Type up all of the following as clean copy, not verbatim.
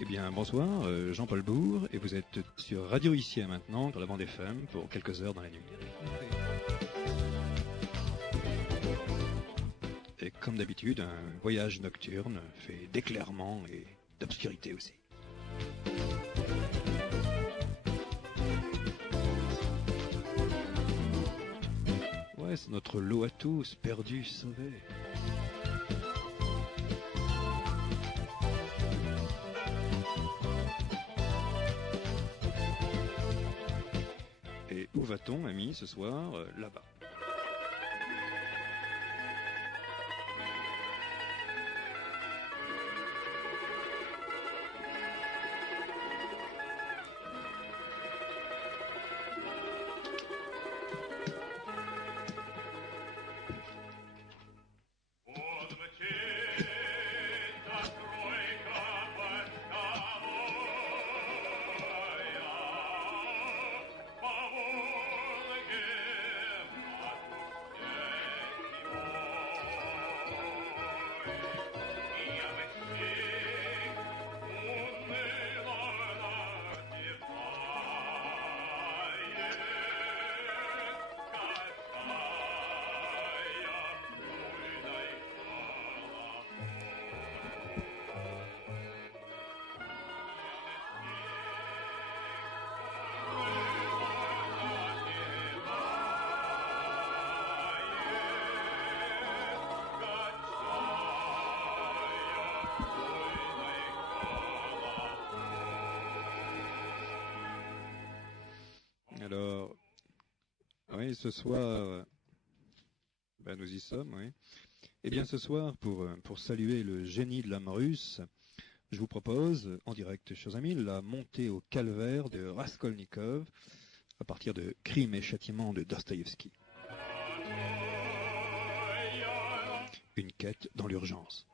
Eh bien, bonsoir, Jean-Paul Bourg, et vous êtes sur Radio Ici et Maintenant, dans la bande FM, pour quelques heures dans la nuit. Et comme d'habitude, un voyage nocturne fait d'éclairement et d'obscurité aussi. Ouais, c'est notre lot à tous, perdu, sauvé. Et où va-t-on, ami, ce soir? Là-bas. Alors, oui, ce soir, nous y sommes, oui. Eh bien, ce soir, pour saluer le génie de l'âme russe, je vous propose, en direct, chers amis, la montée au calvaire de Raskolnikov, à partir de Crime et Châtiment de Dostoïevski. Une quête dans l'urgence.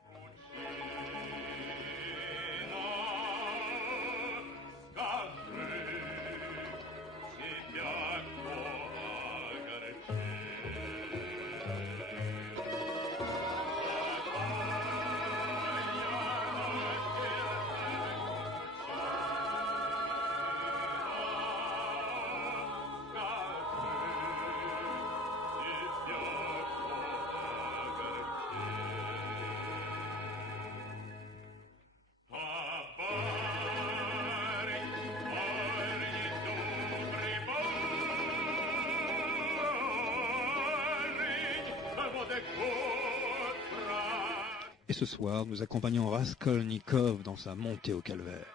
Et ce soir, nous accompagnons Raskolnikov dans sa montée au calvaire.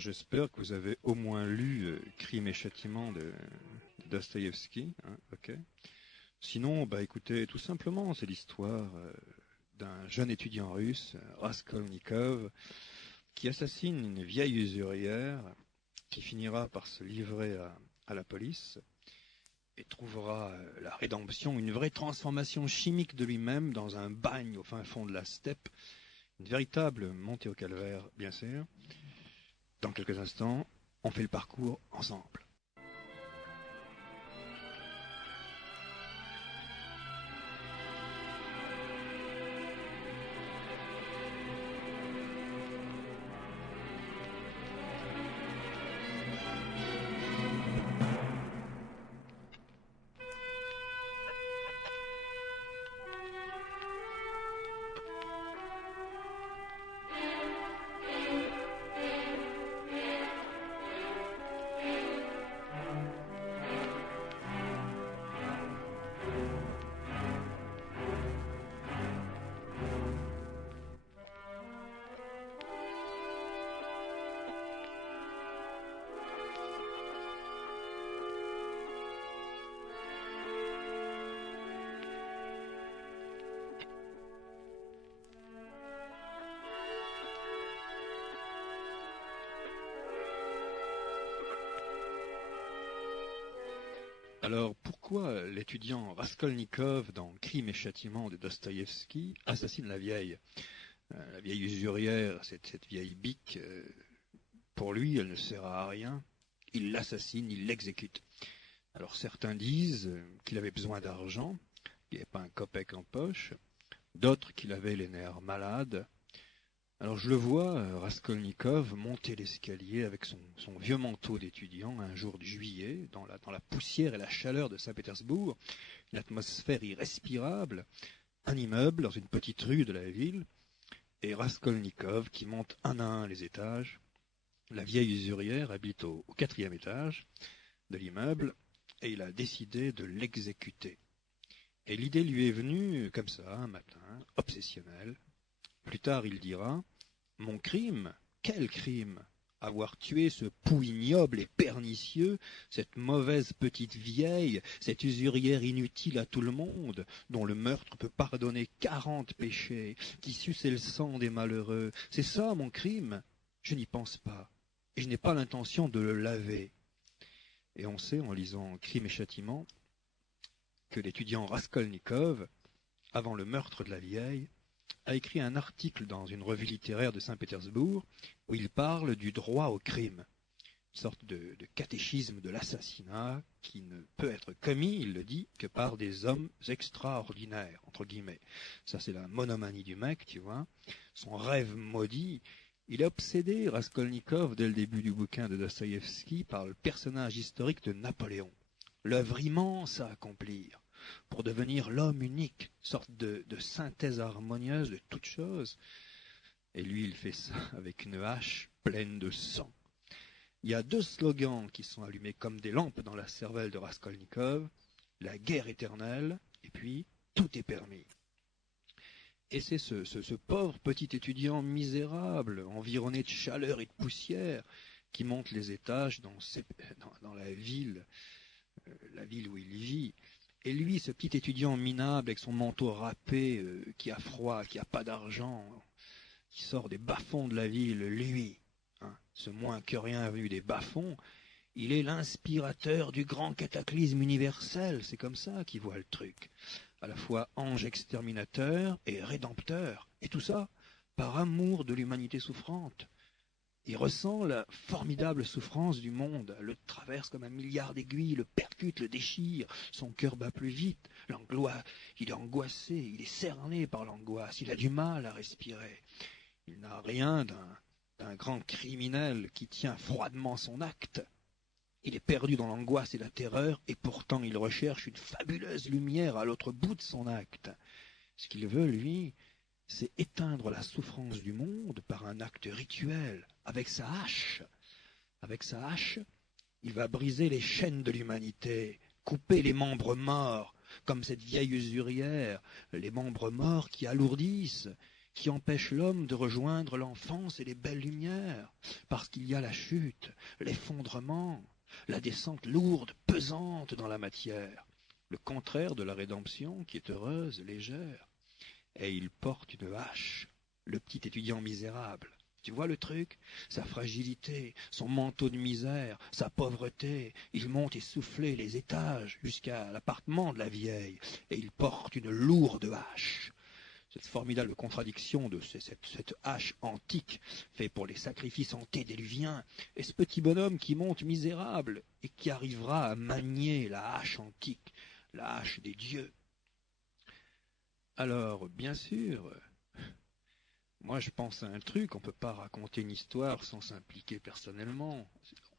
Alors j'espère que vous avez au moins lu Crime et Châtiment de Dostoïevski. Hein, ok. Sinon, bah écoutez, tout simplement, c'est l'histoire d'un jeune étudiant russe, Raskolnikov, qui assassine une vieille usurière, qui finira par se livrer à la police et trouvera la rédemption, une vraie transformation chimique de lui-même dans un bagne au fin fond de la steppe, une véritable montée au calvaire, bien sûr. Dans quelques instants, on fait le parcours ensemble. Alors, pourquoi l'étudiant Raskolnikov, dans Crime et Châtiment de Dostoïevski, assassine la vieille usurière, cette vieille bique, pour lui, elle ne sert à rien. Il l'assassine, il l'exécute. Alors, certains disent qu'il avait besoin d'argent, qu'il n'y avait pas un copec en poche. D'autres qu'il avait les nerfs malades. Alors je le vois, Raskolnikov, monter l'escalier avec son vieux manteau d'étudiant un jour de juillet, dans la poussière et la chaleur de Saint-Pétersbourg, une atmosphère irrespirable, un immeuble dans une petite rue de la ville, et Raskolnikov qui monte un à un les étages. La vieille usurière habite au 4e étage de l'immeuble, et il a décidé de l'exécuter. Et l'idée lui est venue comme ça, un matin, obsessionnelle. Plus tard, il dira « Mon crime, quel crime ? Avoir tué ce pou ignoble et pernicieux, cette mauvaise petite vieille, cette usurière inutile à tout le monde, dont le meurtre peut pardonner 40 péchés, qui suçait le sang des malheureux. C'est ça mon crime ? Je n'y pense pas, et je n'ai pas l'intention de le laver. » Et on sait, en lisant Crime et Châtiment, que l'étudiant Raskolnikov, avant le meurtre de la vieille, a écrit un article dans une revue littéraire de Saint-Pétersbourg où il parle du droit au crime, une sorte de catéchisme de l'assassinat qui ne peut être commis, il le dit, que par des hommes extraordinaires, entre guillemets. Ça, c'est la monomanie du mec, tu vois. Son rêve maudit. Il est obsédé, Raskolnikov, dès le début du bouquin de Dostoïevski, par le personnage historique de Napoléon. L'œuvre immense à accomplir pour devenir l'homme unique, sorte de synthèse harmonieuse de toutes choses. Et lui, il fait ça avec une hache pleine de sang. Il y a 2 slogans qui sont allumés comme des lampes dans la cervelle de Raskolnikov, la guerre éternelle, et puis tout est permis. Et c'est ce pauvre petit étudiant misérable, environné de chaleur et de poussière, qui monte les étages dans la ville où il vit. Et lui, ce petit étudiant minable avec son manteau râpé, qui a froid, qui n'a pas d'argent, qui sort des bas-fonds de la ville, lui, ce moins que rien venu des bas-fonds, il est l'inspirateur du grand cataclysme universel. C'est comme ça qu'il voit le truc. À la fois ange exterminateur et rédempteur. Et tout ça par amour de l'humanité souffrante. Il ressent la formidable souffrance du monde, le traverse comme un milliard d'aiguilles, le percute, le déchire, son cœur bat plus vite, il est angoissé, il est cerné par l'angoisse, il a du mal à respirer. Il n'a rien d'un grand criminel qui tient froidement son acte. Il est perdu dans l'angoisse et la terreur, et pourtant il recherche une fabuleuse lumière à l'autre bout de son acte. Ce qu'il veut, lui, c'est éteindre la souffrance du monde par un acte rituel, avec sa hache. Avec sa hache, il va briser les chaînes de l'humanité, couper les membres morts, comme cette vieille usurière, les membres morts qui alourdissent. qui empêche l'homme de rejoindre l'enfance et les belles lumières, parce qu'il y a la chute, l'effondrement, la descente lourde, pesante dans la matière, le contraire de la rédemption qui est heureuse, légère. Et il porte une hache, le petit étudiant misérable. Tu vois le truc? Sa fragilité, son manteau de misère, sa pauvreté. Il monte essoufflé les étages jusqu'à l'appartement de la vieille, et il porte une lourde hache. Cette formidable contradiction de cette hache antique, faite pour les sacrifices antédiluviens, et ce petit bonhomme qui monte misérable, et qui arrivera à manier la hache antique, la hache des dieux. Alors, bien sûr, moi je pense à un truc, on ne peut pas raconter une histoire sans s'impliquer personnellement.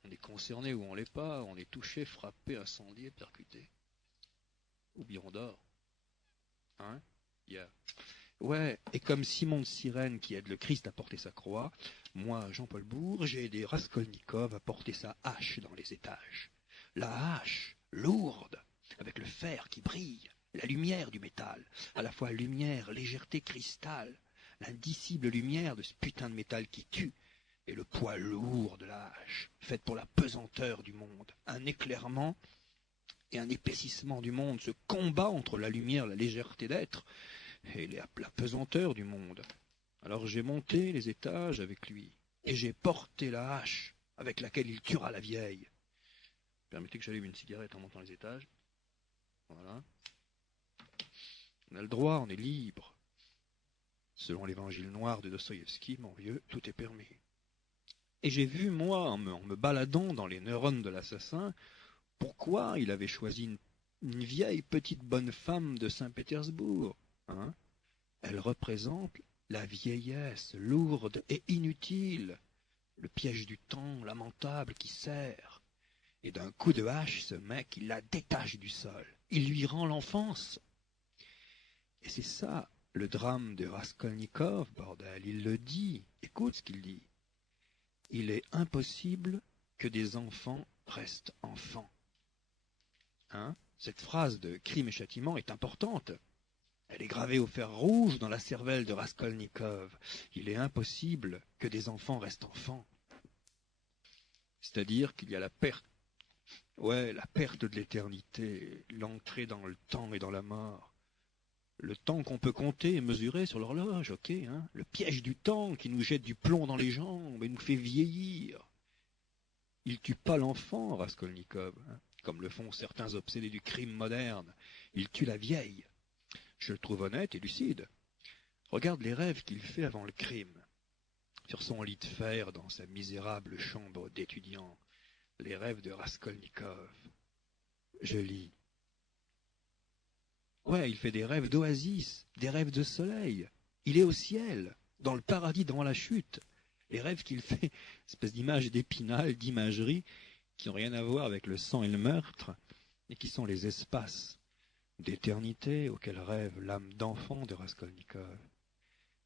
On est concerné ou on l'est pas, on est touché, frappé, incendié, percuté. Ou bien on dort. Hein? Ouais, et comme Simon de Cyrène qui aide le Christ à porter sa croix, moi, Jean-Paul Bourg, j'ai aidé Raskolnikov à porter sa hache dans les étages. La hache, lourde, avec le fer qui brille, la lumière du métal, à la fois lumière, légèreté, cristal, l'indicible lumière de ce putain de métal qui tue, et le poids lourd de la hache, faite pour la pesanteur du monde, un éclairement et un épaississement du monde, ce combat entre la lumière, la légèreté d'être, et la pesanteur du monde. Alors j'ai monté les étages avec lui, et j'ai porté la hache avec laquelle il tuera la vieille. Permettez que j'allume une cigarette en montant les étages. Voilà. On a le droit, on est libre. Selon l'évangile noir de Dostoïevski, mon vieux, tout est permis. Et j'ai vu, moi, en me baladant dans les neurones de l'assassin, pourquoi il avait choisi une vieille petite bonne femme de Saint-Pétersbourg. Hein? Elle représente la vieillesse lourde et inutile, le piège du temps lamentable qui sert. Et d'un coup de hache, ce mec, il la détache du sol. Il lui rend l'enfance. Et c'est ça, le drame de Raskolnikov, bordel. Il le dit. Écoute ce qu'il dit. Il est impossible que des enfants restent enfants. Hein? Cette phrase de Crime et Châtiment est importante. Elle est gravée au fer rouge dans la cervelle de Raskolnikov. Il est impossible que des enfants restent enfants. C'est-à-dire qu'il y a la perte de l'éternité, l'entrée dans le temps et dans la mort. Le temps qu'on peut compter et mesurer sur l'horloge, ok, hein? Le piège du temps qui nous jette du plomb dans les jambes et nous fait vieillir. Il tue pas l'enfant, Raskolnikov, hein, comme le font certains obsédés du crime moderne. Il tue la vieille. Je le trouve honnête et lucide. Regarde les rêves qu'il fait avant le crime. Sur son lit de fer dans sa misérable chambre d'étudiant. Les rêves de Raskolnikov. Je lis. Ouais, il fait des rêves d'oasis, des rêves de soleil. Il est au ciel, dans le paradis dans la chute. Les rêves qu'il fait, espèce d'images d'épinal, d'imagerie, qui n'ont rien à voir avec le sang et le meurtre, et qui sont les espaces d'éternité auxquels rêve l'âme d'enfant de Raskolnikov.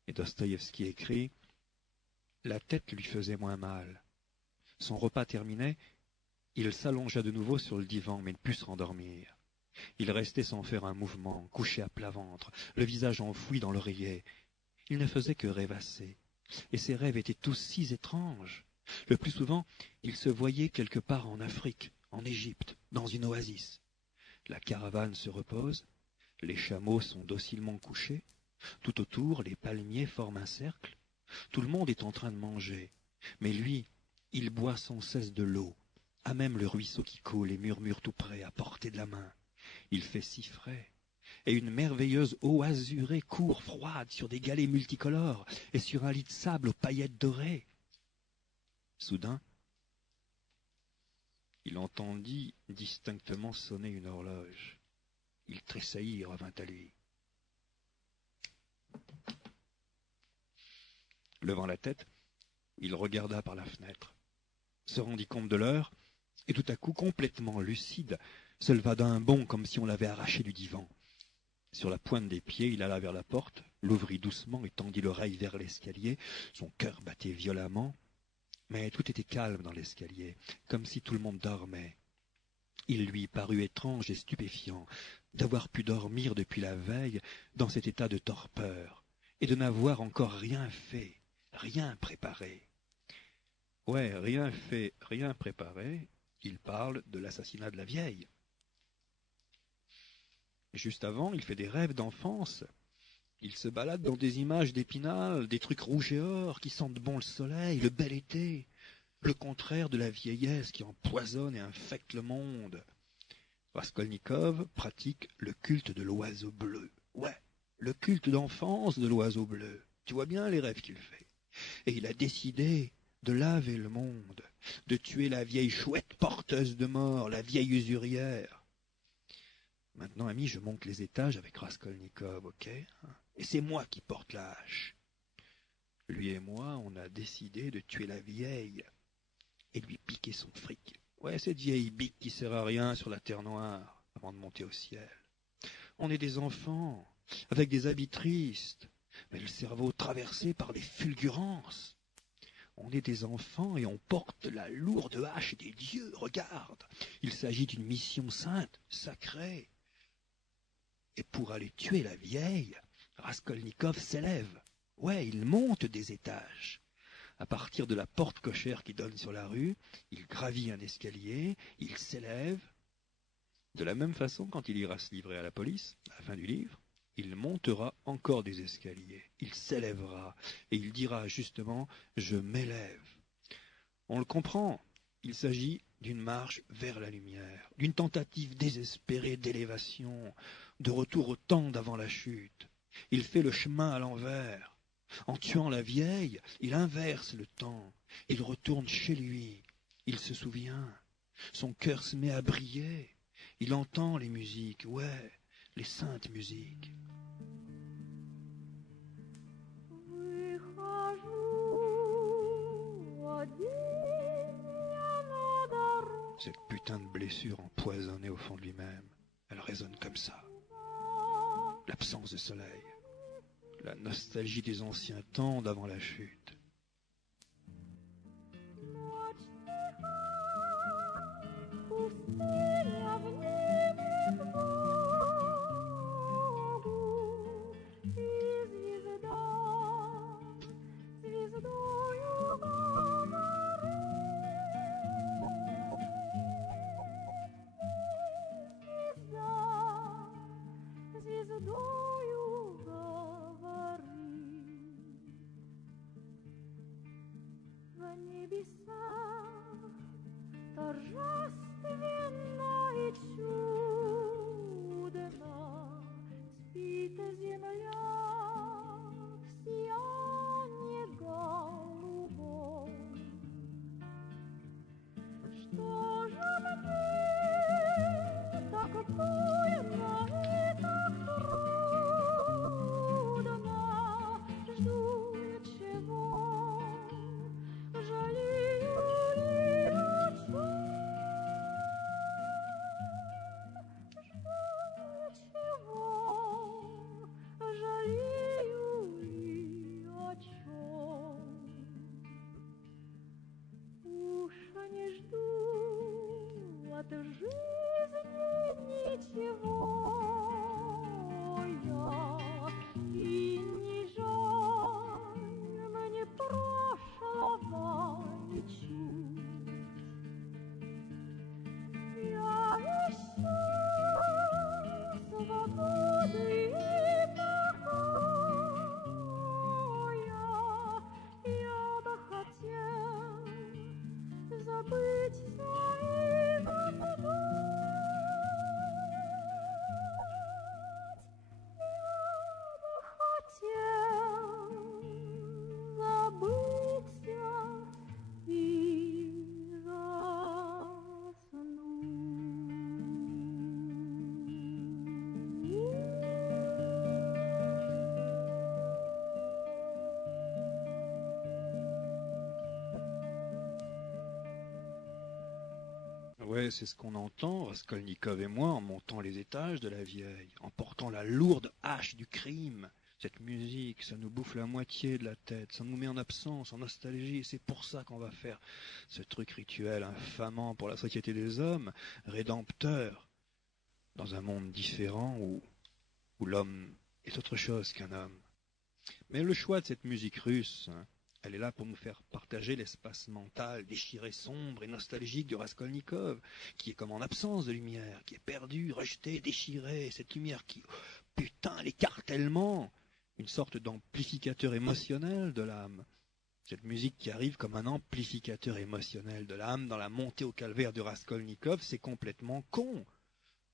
Et Dostoïevski écrit « La tête lui faisait moins mal. Son repas terminé, il s'allongea de nouveau sur le divan, mais ne put se rendormir. Il restait sans faire un mouvement, couché à plat ventre, le visage enfoui dans l'oreiller. Il ne faisait que rêvasser, et ses rêves étaient tous si étranges. Le plus souvent, il se voyait quelque part en Afrique, en Égypte, dans une oasis. La caravane se repose, les chameaux sont docilement couchés, tout autour les palmiers forment un cercle, tout le monde est en train de manger, mais lui, il boit sans cesse de l'eau, à même le ruisseau qui coule et murmure tout près, à portée de la main. Il fait si frais, et une merveilleuse eau azurée court froide sur des galets multicolores et sur un lit de sable aux paillettes dorées. Soudain, il entendit distinctement sonner une horloge. Il tressaillit et revint à lui. Levant la tête, il regarda par la fenêtre, se rendit compte de l'heure, et tout à coup, complètement lucide, se leva d'un bond comme si on l'avait arraché du divan. Sur la pointe des pieds, il alla vers la porte, l'ouvrit doucement et tendit l'oreille vers l'escalier. Son cœur battait violemment, mais tout était calme dans l'escalier, comme si tout le monde dormait. Il lui parut étrange et stupéfiant d'avoir pu dormir depuis la veille dans cet état de torpeur, et de n'avoir encore rien fait, rien préparé. Ouais, rien fait, rien préparé, il parle de l'assassinat de la vieille. Juste avant, il fait des rêves d'enfance. Il se balade dans des images d'Épinal, des trucs rouges et or qui sentent bon le soleil, le bel été, le contraire de la vieillesse qui empoisonne et infecte le monde. Raskolnikov pratique le culte de l'oiseau bleu. Ouais, le culte d'enfance de l'oiseau bleu. Tu vois bien les rêves qu'il fait. Et il a décidé de laver le monde, de tuer la vieille chouette porteuse de mort, la vieille usurière. Maintenant, ami, je monte les étages avec Raskolnikov, ok? Et c'est moi qui porte la hache. Lui et moi, on a décidé de tuer la vieille et lui piquer son fric. Ouais, cette vieille bique qui sert à rien sur la terre noire avant de monter au ciel. On est des enfants, avec des habits tristes, mais le cerveau traversé par des fulgurances. On est des enfants et on porte la lourde hache des dieux, regarde. Il s'agit d'une mission sainte, sacrée. Et pour aller tuer la vieille, Raskolnikov s'élève. Ouais, il monte des étages. À partir de la porte cochère qui donne sur la rue, il gravit un escalier, il s'élève. De la même façon, quand il ira se livrer à la police, à la fin du livre, il montera encore des escaliers, il s'élèvera, et il dira justement « je m'élève ». On le comprend, il s'agit d'une marche vers la lumière, d'une tentative désespérée d'élévation, de retour au temps d'avant la chute. Il fait le chemin à l'envers. En tuant la vieille, il inverse le temps, il retourne chez lui, il se souvient, son cœur se met à briller, il entend les musiques, ouais, les saintes musiques. Cette putain de blessure empoisonnée au fond de lui-même, elle résonne comme ça. L'absence de soleil, la nostalgie des anciens temps d'avant la chute. Ouais, c'est ce qu'on entend, Raskolnikov et moi, en montant les étages de la vieille, en portant la lourde hache du crime. Cette musique, ça nous bouffe la moitié de la tête, ça nous met en absence, en nostalgie, et c'est pour ça qu'on va faire ce truc rituel infamant pour la société des hommes, rédempteur, dans un monde différent où l'homme est autre chose qu'un homme. Mais le choix de cette musique russe, hein, elle est là pour nous faire partager l'espace mental déchiré, sombre et nostalgique de Raskolnikov, qui est comme en absence de lumière, qui est perdu, rejeté, déchiré. Cette lumière qui, putain, l'écartèlement, une sorte d'amplificateur émotionnel de l'âme. Cette musique qui arrive comme un amplificateur émotionnel de l'âme dans la montée au calvaire de Raskolnikov, c'est complètement con.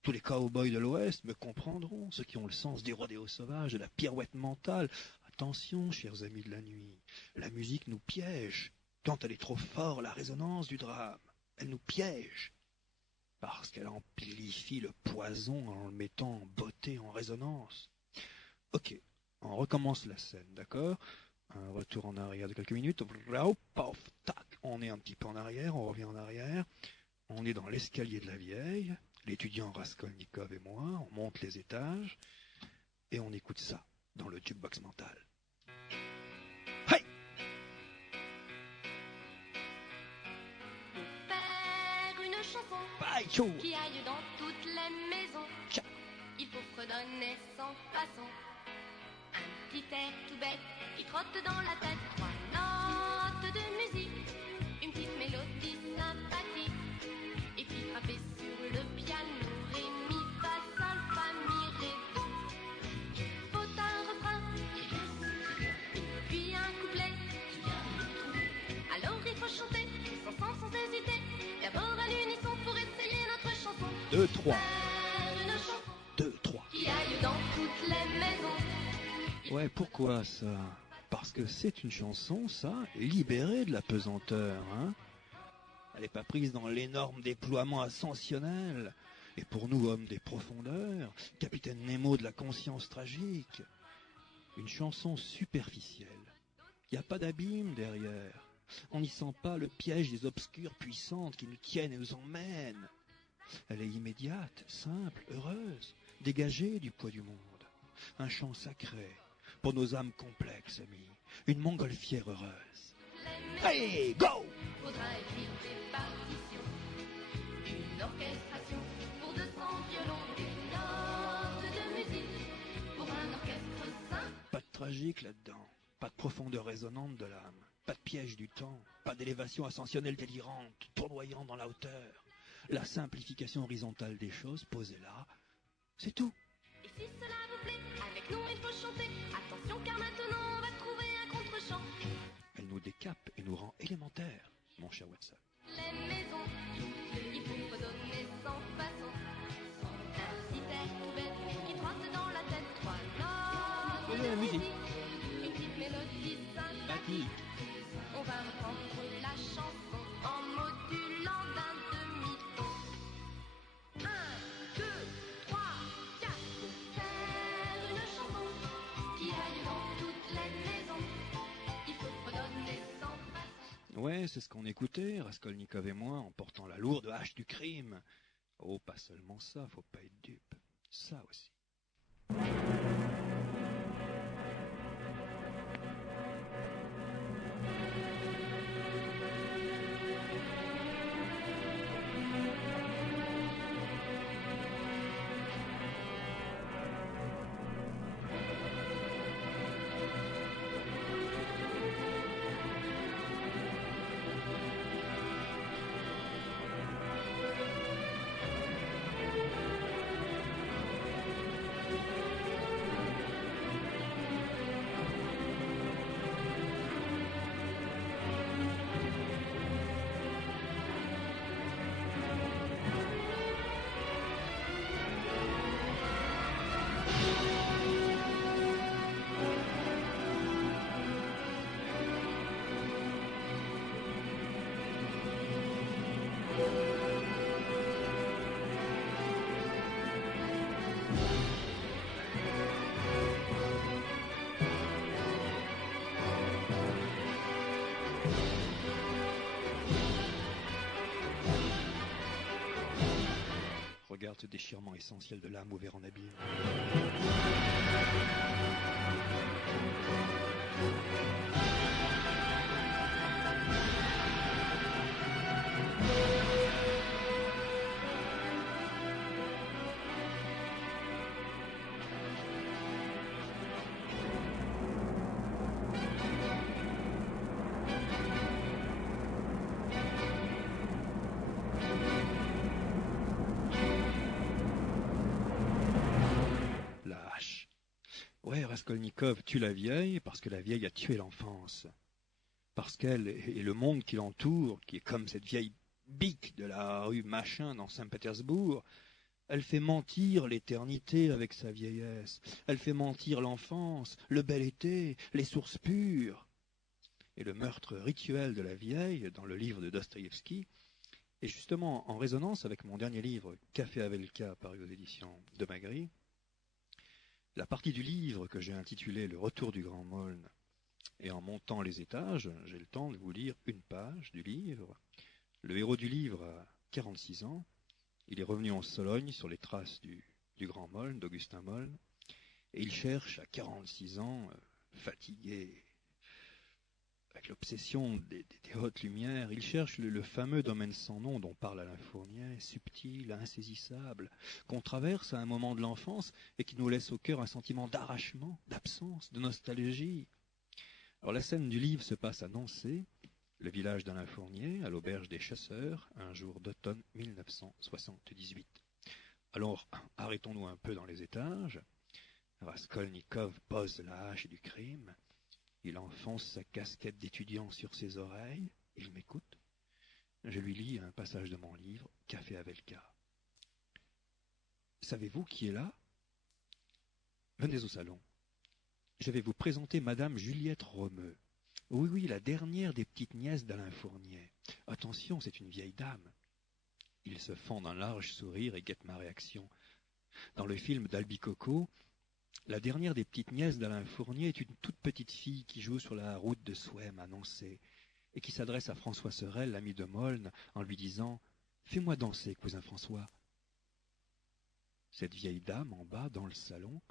Tous les cow-boys de l'Ouest me comprendront, ceux qui ont le sens des rodéos sauvages, de la pirouette mentale. Attention, chers amis de la nuit, la musique nous piège. Quand elle est trop forte, la résonance du drame, elle nous piège. Parce qu'elle amplifie le poison en le mettant en beauté, en résonance. Ok, on recommence la scène, d'accord ? Un retour en arrière de quelques minutes. On est un petit peu en arrière, on revient en arrière. On est dans l'escalier de la vieille. L'étudiant Raskolnikov et moi, on monte les étages. Et on écoute ça dans le jukebox mental. Hey! Pour faire une chanson Bye, tchou! qui aille dans toutes les maisons, Tcha. il faut fredonner sans façon. Un petit air tout bête qui trotte dans la tête. 3 notes de musique, une petite mélodie sympathique. Et puis frapper sur le piano, ré, mi, fa, sol, fa, mi, ré, do. Il faut un refrain, et puis un couplet. Alors il faut chanter, sans hésiter. D'abord à l'unisson pour essayer notre chanson. 2, 3. Faire une chanson 2, 3. qui aille dans toutes les maisons. Ouais, pourquoi ça? Parce que c'est une chanson, ça, libérée de la pesanteur, hein? Elle n'est pas prise dans l'énorme déploiement ascensionnel. Et pour nous, hommes des profondeurs, capitaine Nemo de la conscience tragique, une chanson superficielle. Il n'y a pas d'abîme derrière. On n'y sent pas le piège des obscures puissantes qui nous tiennent et nous emmènent. Elle est immédiate, simple, heureuse, dégagée du poids du monde. Un chant sacré pour nos âmes complexes, amis. Une montgolfière heureuse. Hey, go! Faudra écrire des partitions, une orchestration pour 200 violons, des notes de musique pour un orchestre sain. Pas de tragique là-dedans, pas de profondeur résonante de l'âme, pas de piège du temps, pas d'élévation ascensionnelle délirante, tournoyant dans la hauteur. La simplification horizontale des choses posée là, c'est tout. Et si cela vous plaît, avec nous il faut chanter. Attention car maintenant on va trouver un contre-champ. Elle nous décape et nous rend élémentaires, mon cher Watson. Les maisons, il faut redonner sans façon. Un petit air tout bête qui trotte dans la tête. 3 notes Voyez la de musique. musique, une petite mélodie sympathique. On va reprendre la chanson en modulant d'un demi-ton. 1, 2, 3, 4. Faire une chanson qui aille dans toutes les maisons. Il faut redonner sans façon. Ouais, c'est ce qu'on écoutait, Raskolnikov et moi, en portant la lourde hache du crime. Oh, pas seulement ça, faut pas être dupe. Ça aussi. Regarde ce déchirement essentiel de l'âme ouvert en abîme. Raskolnikov tue la vieille parce que la vieille a tué l'enfance. Parce qu'elle et le monde qui l'entoure, qui est comme cette vieille bique de la rue Machin dans Saint-Pétersbourg, elle fait mentir l'éternité avec sa vieillesse. Elle fait mentir l'enfance, le bel été, les sources pures. Et le meurtre rituel de la vieille, dans le livre de Dostoïevski, est justement en résonance avec mon dernier livre, Café Havelka, paru aux éditions de Magri. La partie du livre que j'ai intitulée Le retour du Grand Moln. Et en montant les étages, j'ai le temps de vous lire une page du livre. Le héros du livre a 46 ans. Il est revenu en Sologne sur les traces du Grand Moln, d'Augustin Moln. Et il cherche à 46 ans, fatigué, avec l'obsession des hautes lumières, il cherche le fameux domaine sans nom dont parle Alain Fournier, subtil, insaisissable, qu'on traverse à un moment de l'enfance et qui nous laisse au cœur un sentiment d'arrachement, d'absence, de nostalgie. Alors la scène du livre se passe à Nancy, le village d'Alain Fournier, à l'auberge des chasseurs, un jour d'automne 1978. Alors, arrêtons-nous un peu dans les étages. Raskolnikov pose la hache du crime. Il enfonce sa casquette d'étudiant sur ses oreilles. Il m'écoute. Je lui lis un passage de mon livre, Café Havelka. Savez-vous qui est là? Venez au salon. Je vais vous présenter Madame Juliette Romeu. Oui, oui, la dernière des petites nièces d'Alain Fournier. Attention, c'est une vieille dame. Il se fend d'un large sourire et guette ma réaction. Dans le film d'Albicoco, la dernière des petites nièces d'Alain Fournier est une toute petite fille qui joue sur la route de Souham à Nancy et qui s'adresse à François Sorel, l'ami de Moln, en lui disant « Fais-moi danser, cousin François ». Cette vieille dame en bas, dans le salon,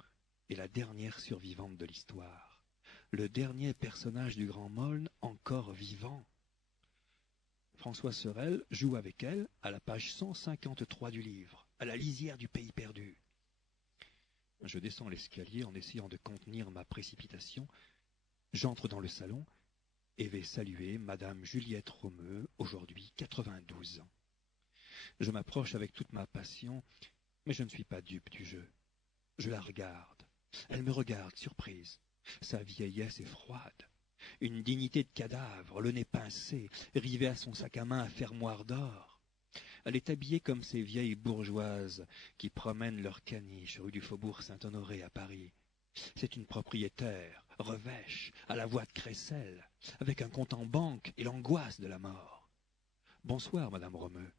est la dernière survivante de l'histoire, le dernier personnage du Grand Moln encore vivant. François Sorel joue avec elle à la page 153 du livre, à la lisière du pays perdu. Je descends l'escalier en essayant de contenir ma précipitation. J'entre dans le salon et vais saluer Madame Juliette Romeu, aujourd'hui 92 ans. Je m'approche avec toute ma passion, mais je ne suis pas dupe du jeu. Je la regarde. Elle me regarde, surprise. Sa vieillesse est froide. Une dignité de cadavre, le nez pincé, rivé à son sac à main à fermoir d'or. Elle est habillée comme ces vieilles bourgeoises qui promènent leur caniche rue du Faubourg Saint-Honoré à Paris. C'est une propriétaire, revêche, à la voix de crécelle, avec un compte en banque et l'angoisse de la mort. « Bonsoir, Madame Romeu. »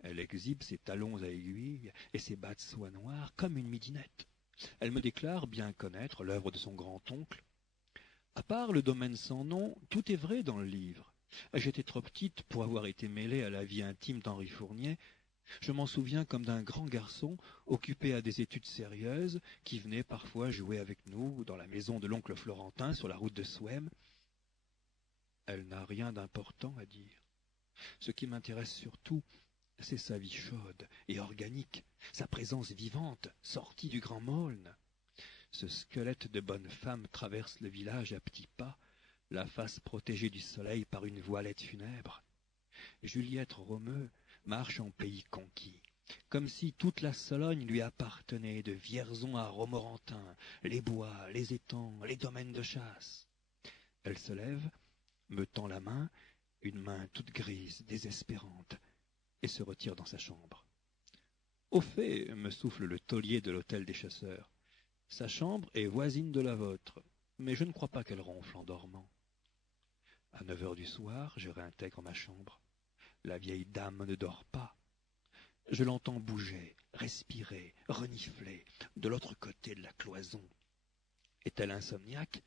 Elle exhibe ses talons à aiguilles et ses bas de soie noire comme une midinette. Elle me déclare bien connaître l'œuvre de son grand-oncle. À part le domaine sans nom, tout est vrai dans le livre. J'étais trop petite pour avoir été mêlée à la vie intime d'Henri Fournier. Je m'en souviens comme d'un grand garçon occupé à des études sérieuses qui venait parfois jouer avec nous dans la maison de l'oncle Florentin sur la route de Souham. Elle n'a rien d'important à dire. Ce qui m'intéresse surtout, c'est sa vie chaude et organique, sa présence vivante, sortie du Grand Moln. Ce squelette de bonne femme traverse le village à petits pas, la face protégée du soleil par une voilette funèbre. Juliette Romeu marche en pays conquis, comme si toute la Sologne lui appartenait, de Vierzon à Romorantin, les bois, les étangs, les domaines de chasse. Elle se lève, me tend la main, une main toute grise, désespérante, et se retire dans sa chambre. « Au fait, me souffle le taulier de l'hôtel des chasseurs, sa chambre est voisine de la vôtre, mais je ne crois pas qu'elle ronfle en dormant. » À 9 heures du soir, je réintègre ma chambre. La vieille dame ne dort pas. Je l'entends bouger, respirer, renifler, de l'autre côté de la cloison. Est-elle insomniaque?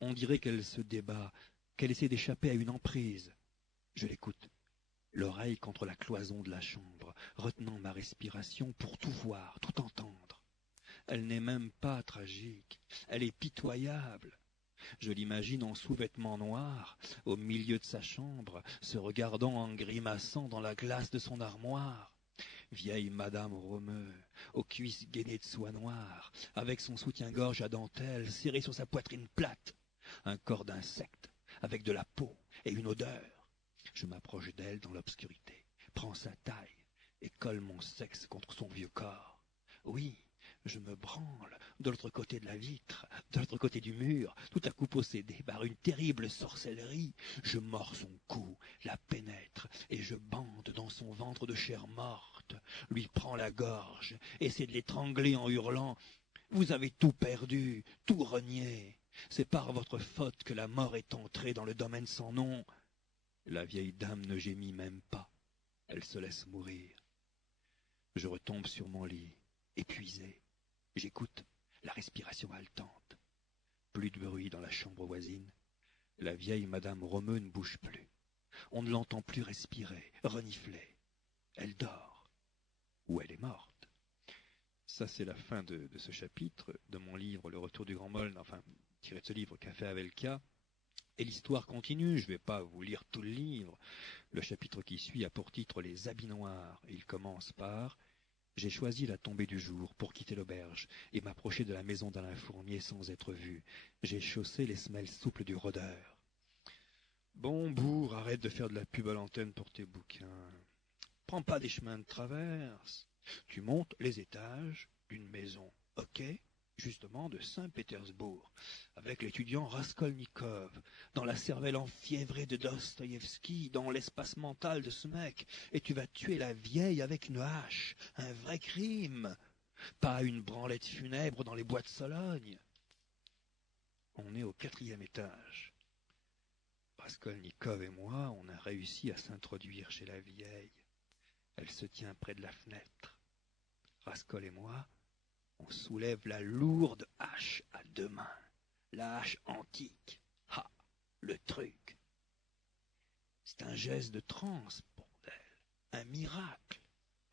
On dirait qu'elle se débat, qu'elle essaie d'échapper à une emprise. Je l'écoute, l'oreille contre la cloison de la chambre, retenant ma respiration pour tout voir, tout entendre. Elle n'est même pas tragique, elle est pitoyable. Je l'imagine en sous-vêtements noirs, au milieu de sa chambre, se regardant en grimaçant dans la glace de son armoire. Vieille Madame Romeu, aux cuisses gainées de soie noire, avec son soutien-gorge à dentelle serré sur sa poitrine plate, un corps d'insecte, avec de la peau et une odeur. Je m'approche d'elle dans l'obscurité, prends sa taille et colle mon sexe contre son vieux corps. Oui, Je me branle de l'autre côté de la vitre, de l'autre côté du mur, tout à coup possédé par une terrible sorcellerie. Je mords son cou, la pénètre, et je bande dans son ventre de chair morte, lui prends la gorge, essaie de l'étrangler en hurlant. Vous avez tout perdu, tout renié. C'est par votre faute que la mort est entrée dans le domaine sans nom. La vieille dame ne gémit même pas. Elle se laisse mourir. Je retombe sur mon lit, épuisé. J'écoute la respiration haletante. Plus de bruit dans la chambre voisine. La vieille madame Romeu ne bouge plus. On ne l'entend plus respirer, renifler. Elle dort. Ou elle est morte. Ça, c'est la fin de ce chapitre de mon livre Le Retour du Grand Moln, enfin, tiré de ce livre Café Havelka. Et l'histoire continue, je ne vais pas vous lire tout le livre. Le chapitre qui suit a pour titre Les habits noirs. Et il commence par « J'ai choisi la tombée du jour pour quitter l'auberge et m'approcher de la maison d'Alain Fournier sans être vu. J'ai chaussé les semelles souples du rôdeur. » Bon, bourre, arrête de faire de la pub à l'antenne pour tes bouquins. Prends pas des chemins de traverse. Tu montes les étages d'une maison, ok, justement de Saint-Pétersbourg, avec l'étudiant Raskolnikov, dans la cervelle enfiévrée de Dostoïevski, dans l'espace mental de ce mec, et tu vas tuer la vieille avec une hache, un vrai crime, pas une branlette funèbre dans les bois de Sologne. On est au 4e étage. Raskolnikov et moi, on a réussi à s'introduire chez la vieille. Elle se tient près de la fenêtre. Rascol et moi, on soulève la lourde hache à 2 mains. La hache antique. Ah, le truc. C'est un geste de transe, bordel. Un miracle.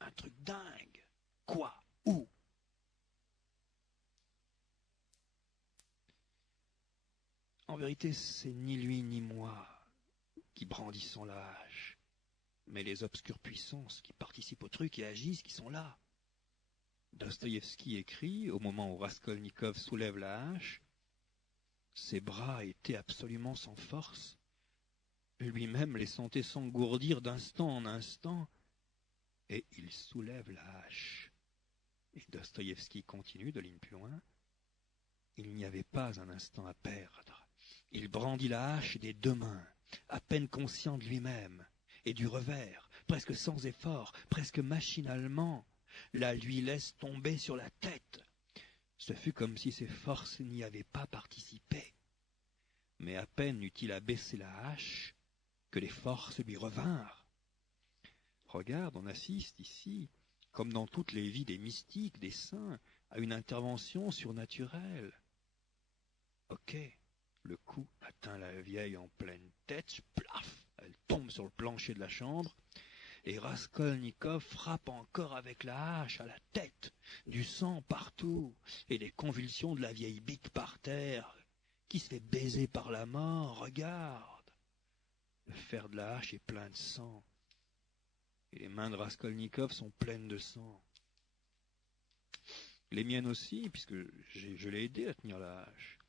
Un truc dingue. Quoi? Où? En vérité, c'est ni lui ni moi qui brandissons la hache, mais les obscures puissances qui participent au truc et agissent, qui sont là. Dostoïevski écrit, au moment où Raskolnikov soulève la hache, « Ses bras étaient absolument sans force. Lui-même les sentait s'engourdir d'instant en instant, et il soulève la hache. » Et Dostoïevski continue de ligne plus loin, « Il n'y avait pas un instant à perdre. Il brandit la hache des 2 mains, à peine conscient de lui-même, et du revers, presque sans effort, presque machinalement, la lui laisse tomber sur la tête. Ce fut comme si ses forces n'y avaient pas participé. Mais à peine eut-il abaissé la hache que les forces lui revinrent. Regarde, on assiste ici, comme dans toutes les vies des mystiques, des saints, à une intervention surnaturelle. Ok, le coup atteint la vieille en pleine tête, plaf, elle tombe sur le plancher de la chambre, et Raskolnikov frappe encore avec la hache à la tête, du sang partout, et des convulsions de la vieille bique par terre, qui se fait baiser par la mort, regarde. Le fer de la hache est plein de sang, et les mains de Raskolnikov sont pleines de sang. Les miennes aussi, puisque je l'ai aidé à tenir la hache.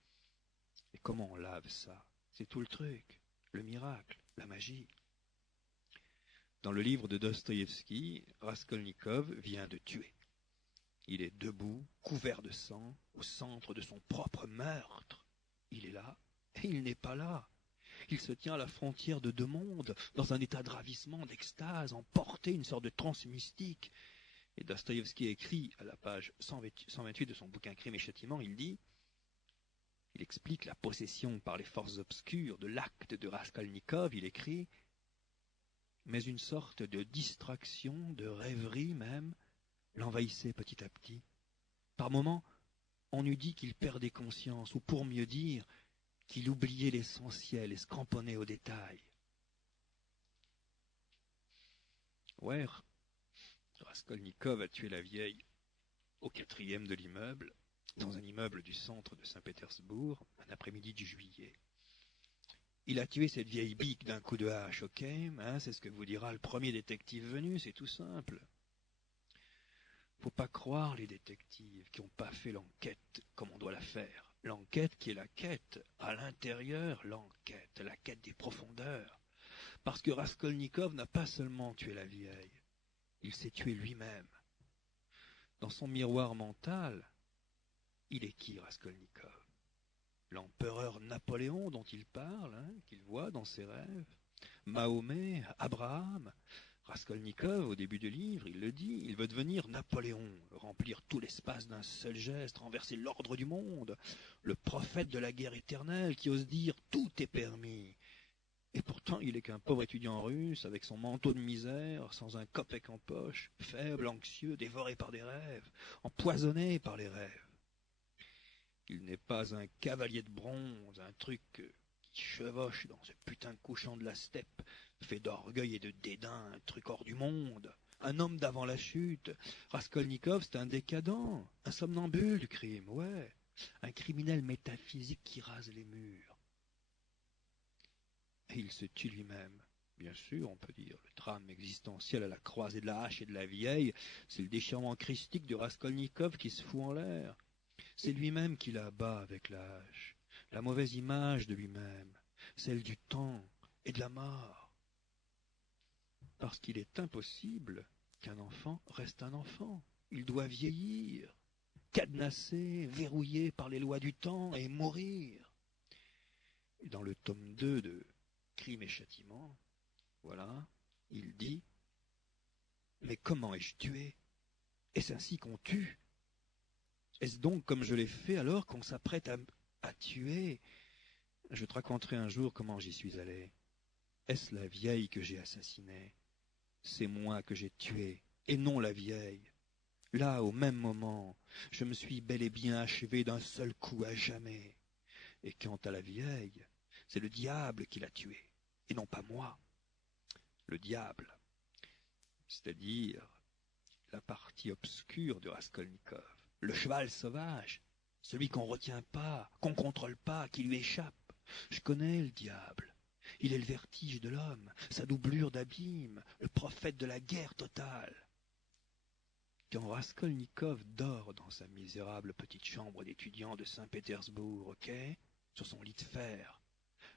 Et comment on lave ça? C'est tout le truc, le miracle, la magie. Dans le livre de Dostoïevski, Raskolnikov vient de tuer. Il est debout, couvert de sang, au centre de son propre meurtre. Il est là, et il n'est pas là. Il se tient à la frontière de 2 mondes, dans un état de ravissement, d'extase, emporté, une sorte de transe mystique. Et Dostoïevski écrit, à la page 128 de son bouquin Crime et Châtiment, il explique la possession par les forces obscures de l'acte de Raskolnikov, il écrit « Mais une sorte de distraction, de rêverie même, l'envahissait petit à petit. Par moments, on eût dit qu'il perdait conscience, ou pour mieux dire, qu'il oubliait l'essentiel et se cramponnait aux détails. » Ouais, Raskolnikov a tué la vieille au 4e de l'immeuble, dans un immeuble du centre de Saint-Pétersbourg, un après-midi du juillet. Il a tué cette vieille bique d'un coup de hache, ok, hein, c'est ce que vous dira le premier détective venu, c'est tout simple. Faut pas croire les détectives qui n'ont pas fait l'enquête comme on doit la faire. L'enquête qui est la quête, à l'intérieur, l'enquête, la quête des profondeurs. Parce que Raskolnikov n'a pas seulement tué la vieille, il s'est tué lui-même. Dans son miroir mental, Il est qui, Raskolnikov? L'empereur Napoléon dont il parle, qu'il voit dans ses rêves? Mahomet, Abraham? Raskolnikov, au début du livre, il le dit, il veut devenir Napoléon, remplir tout l'espace d'un seul geste, renverser l'ordre du monde, le prophète de la guerre éternelle qui ose dire « tout est permis ». Et pourtant, il est qu'un pauvre étudiant russe, avec son manteau de misère, sans un kopek en poche, faible, anxieux, dévoré par des rêves, empoisonné par les rêves. Il n'est pas un cavalier de bronze, un truc qui chevauche dans ce putain de couchant de la steppe, fait d'orgueil et de dédain, un truc hors du monde. Un homme d'avant la chute. Raskolnikov, c'est un décadent, un somnambule du crime, ouais. Un criminel métaphysique qui rase les murs. Et il se tue lui-même. Bien sûr, on peut dire, le drame existentiel à la croisée de la hache et de la vieille, c'est le déchirement christique de Raskolnikov qui se fout en l'air. C'est lui-même qui la bat avec la hache, la mauvaise image de lui-même, celle du temps et de la mort. Parce qu'il est impossible qu'un enfant reste un enfant. Il doit vieillir, cadenassé, verrouillé par les lois du temps et mourir. Et dans le tome 2 de Crime et Châtiment, voilà, il dit « Mais comment ai-je tué? Est-ce ainsi qu'on tue? Est-ce donc comme je l'ai fait alors qu'on s'apprête à tuer? Je te raconterai un jour comment j'y suis allé. Est-ce la vieille que j'ai assassinée? C'est moi que j'ai tué, et non la vieille. Là, au même moment, je me suis bel et bien achevé d'un seul coup à jamais. Et quant à la vieille, c'est le diable qui l'a tuée, et non pas moi. Le diable, c'est-à-dire la partie obscure de Raskolnikov, le cheval sauvage, celui qu'on retient pas, qu'on contrôle pas, qui lui échappe. Je connais le diable. Il est le vertige de l'homme, sa doublure d'abîme, le prophète de la guerre totale. Quand Raskolnikov dort dans sa misérable petite chambre d'étudiant de Saint-Pétersbourg, ok, sur son lit de fer,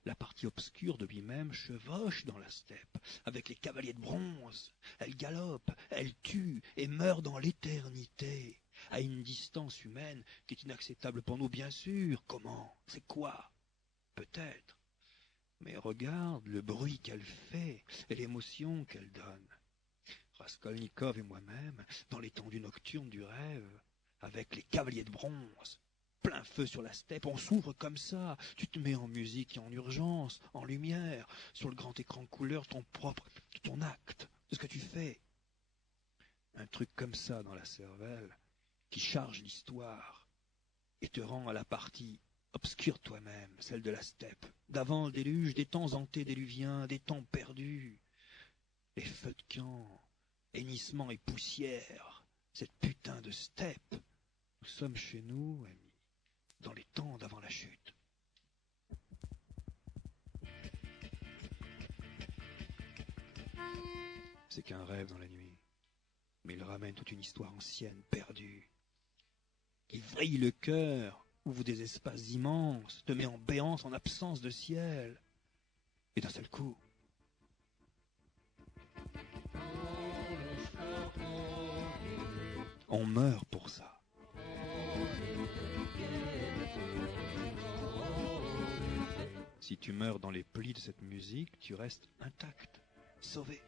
la partie obscure de lui-même chevauche dans la steppe, avec les cavaliers de bronze. Elle galope, elle tue et meurt dans l'éternité, à une distance humaine qui est inacceptable pour nous, bien sûr. Comment? C'est quoi? Peut-être. Mais regarde le bruit qu'elle fait et l'émotion qu'elle donne. Raskolnikov et moi-même, dans l'étendue nocturne du rêve, avec les cavaliers de bronze, plein feu sur la steppe, on s'ouvre comme ça, tu te mets en musique et en urgence, en lumière, sur le grand écran de couleur, ton acte, de ce que tu fais. Un truc comme ça dans la cervelle, qui charge l'histoire, et te rend à la partie obscure toi-même, celle de la steppe, d'avant le déluge, des temps antédéluviens, des temps perdus, les feux de camp, hennissements et poussière, cette putain de steppe. Nous sommes chez nous, amis, dans les temps d'avant la chute. C'est qu'un rêve dans la nuit, mais il ramène toute une histoire ancienne, perdue, qui vrille le cœur, ouvre des espaces immenses, te met en béance en absence de ciel. Et d'un seul coup, on meurt pour ça. Si tu meurs dans les plis de cette musique, tu restes intact, sauvé.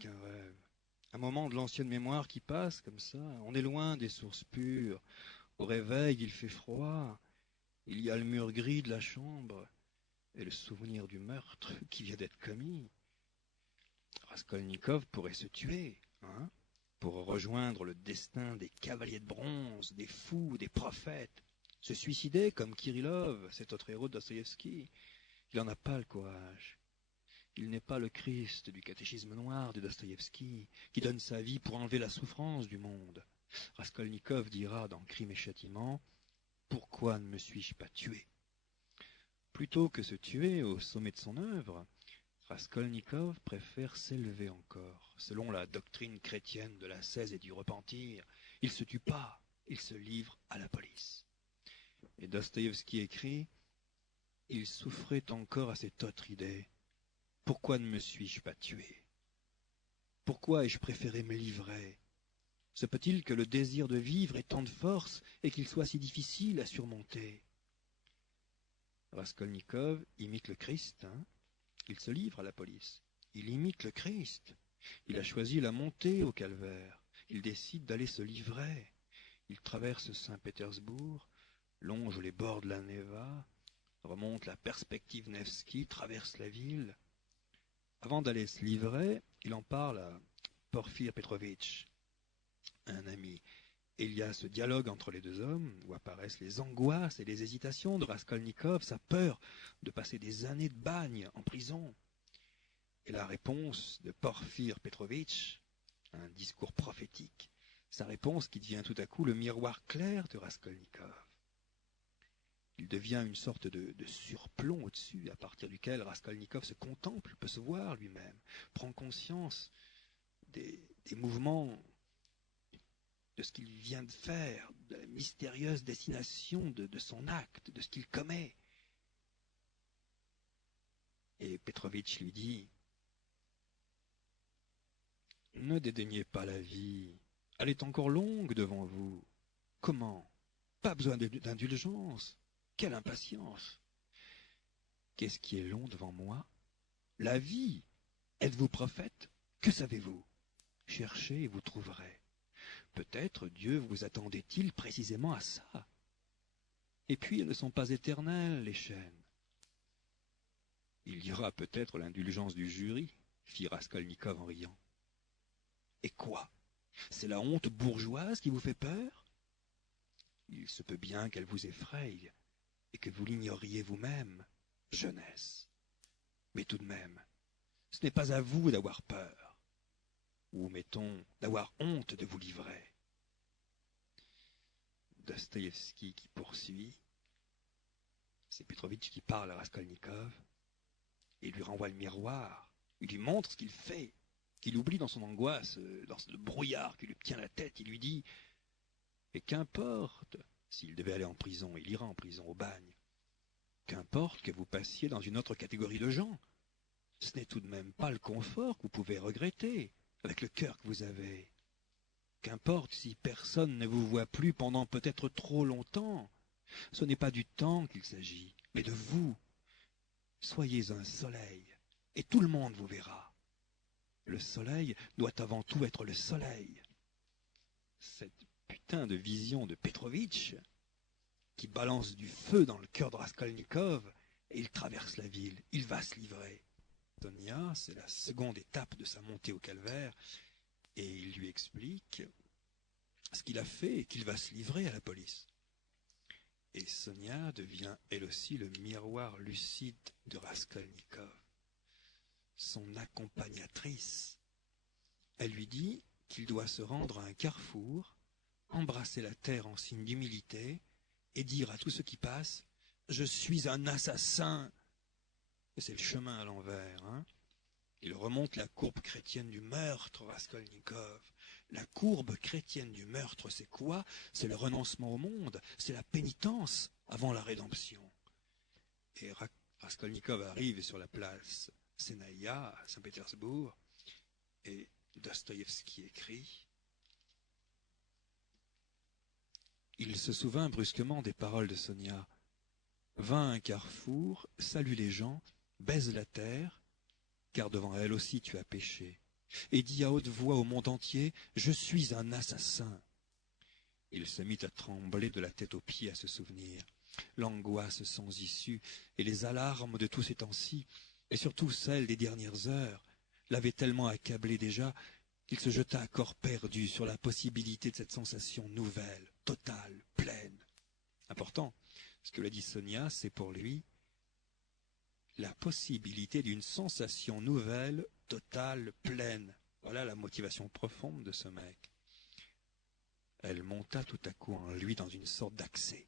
qu'un rêve. Un moment de l'ancienne mémoire qui passe comme ça. On est loin des sources pures. Au réveil, il fait froid. Il y a le mur gris de la chambre et le souvenir du meurtre qui vient d'être commis. Raskolnikov pourrait se tuer, hein, pour rejoindre le destin des cavaliers de bronze, des fous, des prophètes. Se suicider comme Kirillov, cet autre héros de Dostoïevski. Il n'en a pas le courage. Il n'est pas le Christ du catéchisme noir de Dostoïevski, qui donne sa vie pour enlever la souffrance du monde. Raskolnikov dira dans Crime et Châtiment, « Pourquoi ne me suis-je pas tué ?» Plutôt que se tuer au sommet de son œuvre, Raskolnikov préfère s'élever encore. Selon la doctrine chrétienne de l'ascèse et du repentir, il ne se tue pas, il se livre à la police. Et Dostoïevski écrit, « Il souffrait encore à cette autre idée. Pourquoi ne me suis-je pas tué? Pourquoi ai-je préféré me livrer? Se peut-il que le désir de vivre ait tant de force et qu'il soit si difficile à surmonter ?» Raskolnikov imite le Christ, hein. Il se livre à la police. Il imite le Christ. Il a choisi la montée au calvaire. Il décide d'aller se livrer. Il traverse Saint-Pétersbourg, longe les bords de la Neva, remonte la perspective Nevski, traverse la ville. Avant d'aller se livrer, il en parle à Porfir Petrovitch, un ami. Et il y a ce dialogue entre les deux hommes, où apparaissent les angoisses et les hésitations de Raskolnikov, sa peur de passer des années de bagne en prison. Et la réponse de Porfir Petrovitch, un discours prophétique, sa réponse qui devient tout à coup le miroir clair de Raskolnikov. Il devient une sorte de surplomb au-dessus, à partir duquel Raskolnikov se contemple, peut se voir lui-même, prend conscience des mouvements, de ce qu'il vient de faire, de la mystérieuse destination de son acte, de ce qu'il commet. Et Petrovitch lui dit, « Ne dédaignez pas la vie, elle est encore longue devant vous. Comment? Pas besoin d'indulgence. Quelle impatience! Qu'est-ce qui est long devant moi? La vie. Êtes-vous prophète? Que savez-vous? Cherchez et vous trouverez. Peut-être Dieu vous attendait-il précisément à ça. Et puis elles ne sont pas éternelles, les chaînes. Il y aura peut-être l'indulgence du jury, fit Raskolnikov en riant. Et quoi? C'est la honte bourgeoise qui vous fait peur? Il se peut bien qu'elle vous effraie, et que vous l'ignoriez vous-même, jeunesse. Mais tout de même, ce n'est pas à vous d'avoir peur, ou, mettons, d'avoir honte de vous livrer. Dostoïevski qui poursuit, c'est Petrovitch qui parle à Raskolnikov, et lui renvoie le miroir, il lui montre ce qu'il fait, qu'il oublie dans son angoisse, dans le brouillard qui lui tient la tête, il lui dit « Et qu'importe, s'il devait aller en prison, il ira en prison au bagne. Qu'importe que vous passiez dans une autre catégorie de gens. Ce n'est tout de même pas le confort que vous pouvez regretter, avec le cœur que vous avez. Qu'importe si personne ne vous voit plus pendant peut-être trop longtemps. Ce n'est pas du temps qu'il s'agit, mais de vous. Soyez un soleil, et tout le monde vous verra. Le soleil doit avant tout être le soleil. » Cette putain de vision de Petrovitch, qui balance du feu dans le cœur de Raskolnikov, et il traverse la ville, il va se livrer. Sonia, c'est la seconde étape de sa montée au calvaire, et il lui explique ce qu'il a fait et qu'il va se livrer à la police. Et Sonia devient elle aussi le miroir lucide de Raskolnikov, son accompagnatrice. Elle lui dit qu'il doit se rendre à un carrefour, embrasser la terre en signe d'humilité et dire à tous ceux qui passent « Je suis un assassin !» Et c'est le chemin à l'envers. Hein. Il remonte la courbe chrétienne du meurtre, Raskolnikov. La courbe chrétienne du meurtre, c'est quoi? C'est le renoncement au monde, c'est la pénitence avant la rédemption. Et Raskolnikov arrive sur la place Senaïa, à Saint-Pétersbourg, et Dostoïevski écrit. Il se souvint brusquement des paroles de Sonia. Vint à un carrefour, salue les gens, baise la terre, car devant elle aussi tu as péché. et dit à haute voix au monde entier « Je suis un assassin ». Il se mit à trembler de la tête aux pieds à ce souvenir. L'angoisse sans issue et les alarmes de tous ces temps-ci, et surtout celles des dernières heures, l'avaient tellement accablé déjà qu'il se jeta à corps perdu sur la possibilité de cette sensation nouvelle, totale, pleine. Important, ce que l'a dit Sonia, c'est pour lui la possibilité d'une sensation nouvelle, totale, pleine. Voilà la motivation profonde de ce mec. Elle monta tout à coup en lui dans une sorte d'accès.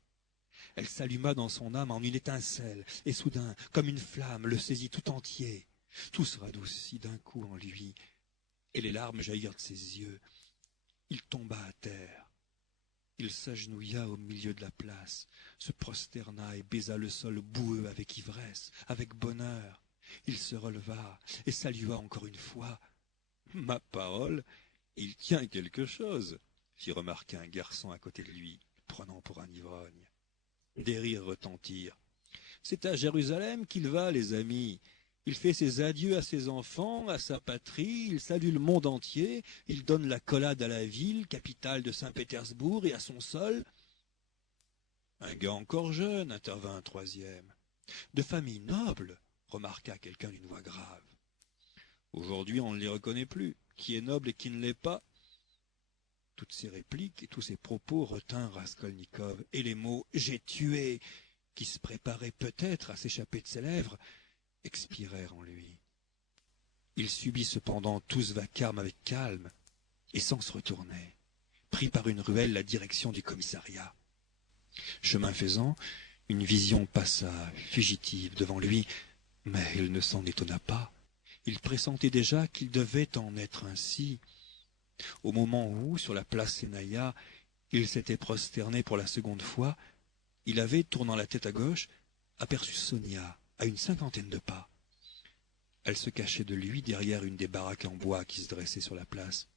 Elle s'alluma dans son âme en une étincelle, et soudain, comme une flamme, le saisit tout entier. Tout se radoucit d'un coup en lui, et les larmes jaillirent de ses yeux. Il tomba à terre. Il s'agenouilla au milieu de la place, se prosterna et baisa le sol boueux avec ivresse, avec bonheur. Il se releva et salua encore une fois. « Ma parole, il tient quelque chose !» fit remarquer un garçon à côté de lui, prenant pour un ivrogne. Des rires retentirent. « C'est à Jérusalem qu'il va, les amis. Il fait ses adieux à ses enfants, à sa patrie, il salue le monde entier, il donne l'accolade à la ville, capitale de Saint-Pétersbourg, et à son sol. » Un gars encore jeune, intervint un troisième. « De famille noble, remarqua quelqu'un d'une voix grave. Aujourd'hui, on ne les reconnaît plus. Qui est noble et qui ne l'est pas ? Toutes ces répliques et tous ces propos retinrent Raskolnikov, et les mots « j'ai tué » qui se préparaient peut-être à s'échapper de ses lèvres, expirèrent en lui. Il subit cependant tout ce vacarme avec calme, et sans se retourner, prit par une ruelle la direction du commissariat. Chemin faisant, une vision passa fugitive devant lui, mais il ne s'en étonna pas. Il pressentait déjà qu'il devait en être ainsi. Au moment où, sur la place Sénaïa, il s'était prosterné pour la seconde fois, il avait, tournant la tête à gauche, aperçu Sonia, à une 50aine de pas. Elle se cachait de lui derrière une des baraques en bois qui se dressaient sur la place.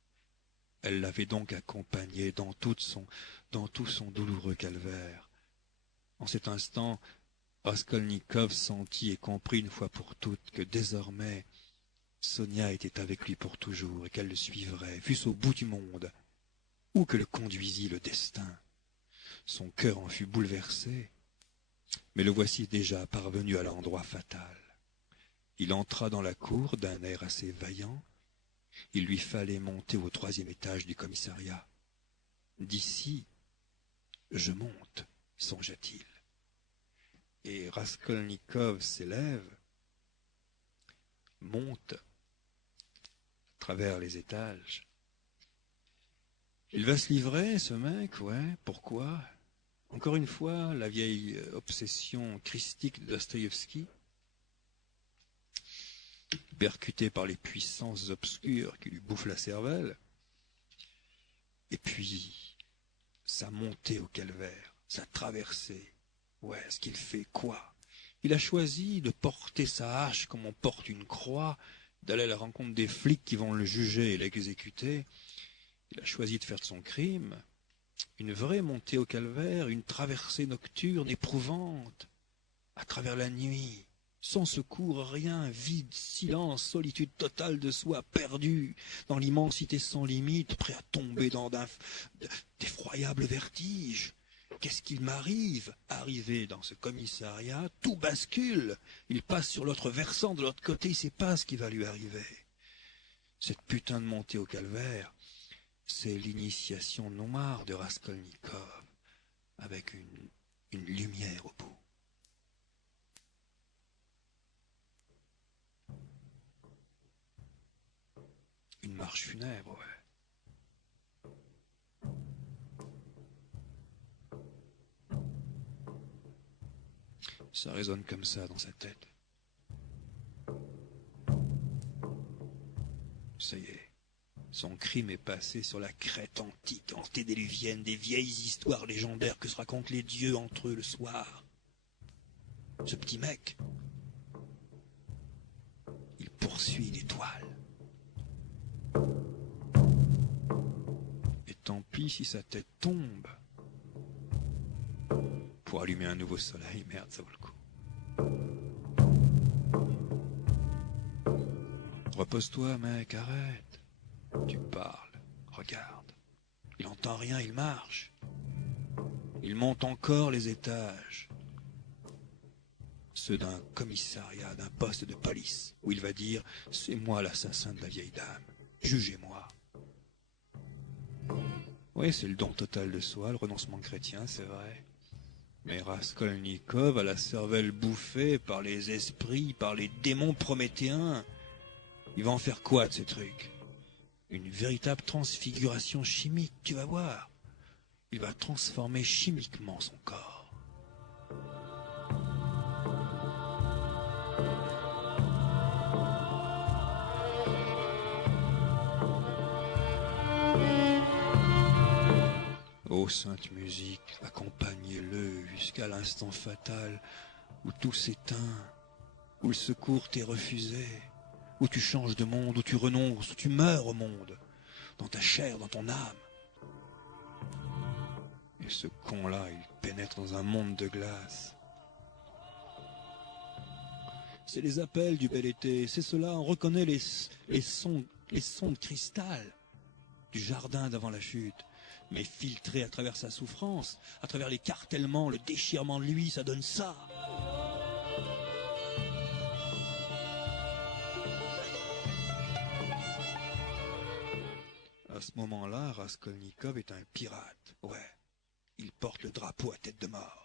Elle l'avait donc accompagné dans tout son douloureux calvaire. En cet instant, Raskolnikov sentit et comprit une fois pour toutes que désormais Sonia était avec lui pour toujours et qu'elle le suivrait, fût-ce au bout du monde, où que le conduisit le destin. Son cœur en fut bouleversé, mais le voici déjà parvenu à l'endroit fatal. Il entra dans la cour d'un air assez vaillant. Il lui fallait monter au 3e étage du commissariat. « D'ici, je monte, songea-t-il. » Et Raskolnikov s'élève, monte à travers les étages. Il va se livrer, ce mec, ouais, pourquoi? Encore une fois, la vieille obsession christique de Dostoïevski, percuté par les puissances obscures qui lui bouffent la cervelle. Et puis, sa montée au calvaire, sa traversée. Ouais, ce qu'il fait quoi? Il a choisi de porter sa hache comme on porte une croix, d'aller à la rencontre des flics qui vont le juger et l'exécuter. Il a choisi de faire de son crime une vraie montée au calvaire, une traversée nocturne éprouvante, à travers la nuit, sans secours, rien, vide, silence, solitude totale de soi, perdu dans l'immensité sans limite, prêt à tomber dans d'effroyables vertiges. Qu'est-ce qu'il m'arrive? Arrivé dans ce commissariat, tout bascule. Il passe sur l'autre versant, de l'autre côté, il ne sait pas ce qui va lui arriver. Cette putain de montée au calvaire, c'est l'initiation noire de Raskolnikov, avec une lumière au bout. Une marche funèbre, ouais. Ça résonne comme ça dans sa tête. Ça y est, son crime est passé sur la crête antique, antédiluvienne, des vieilles histoires légendaires que se racontent les dieux entre eux le soir. Ce petit mec, il poursuit l'étoile. Et tant pis si sa tête tombe. Pour allumer un nouveau soleil, merde, ça vaut le coup. Repose-toi, mec, arrête. Tu parles, regarde. Il entend rien, il marche. Il monte encore les étages. Ceux d'un commissariat, d'un poste de police, où il va dire « C'est moi l'assassin de la vieille dame, jugez-moi ». Oui, c'est le don total de soi, le renoncement chrétien, c'est vrai. Mais Raskolnikov a la cervelle bouffée par les esprits, par les démons prométhéens. Il va en faire quoi de ces trucs? Une véritable transfiguration chimique, tu vas voir. Il va transformer chimiquement son corps. Ô sainte musique, accompagnez-le jusqu'à l'instant fatal où tout s'éteint, où le secours t'est refusé, où tu changes de monde, où tu renonces, où tu meurs au monde, dans ta chair, dans ton âme. Et ce con-là, il pénètre dans un monde de glace. C'est les appels du bel été, c'est cela, on reconnaît les sons de cristal du jardin d'avant la chute. Mais filtré à travers sa souffrance, à travers l'écartèlement, le déchirement de lui, ça donne ça. À ce moment-là, Raskolnikov est un pirate. Ouais, il porte le drapeau à tête de mort.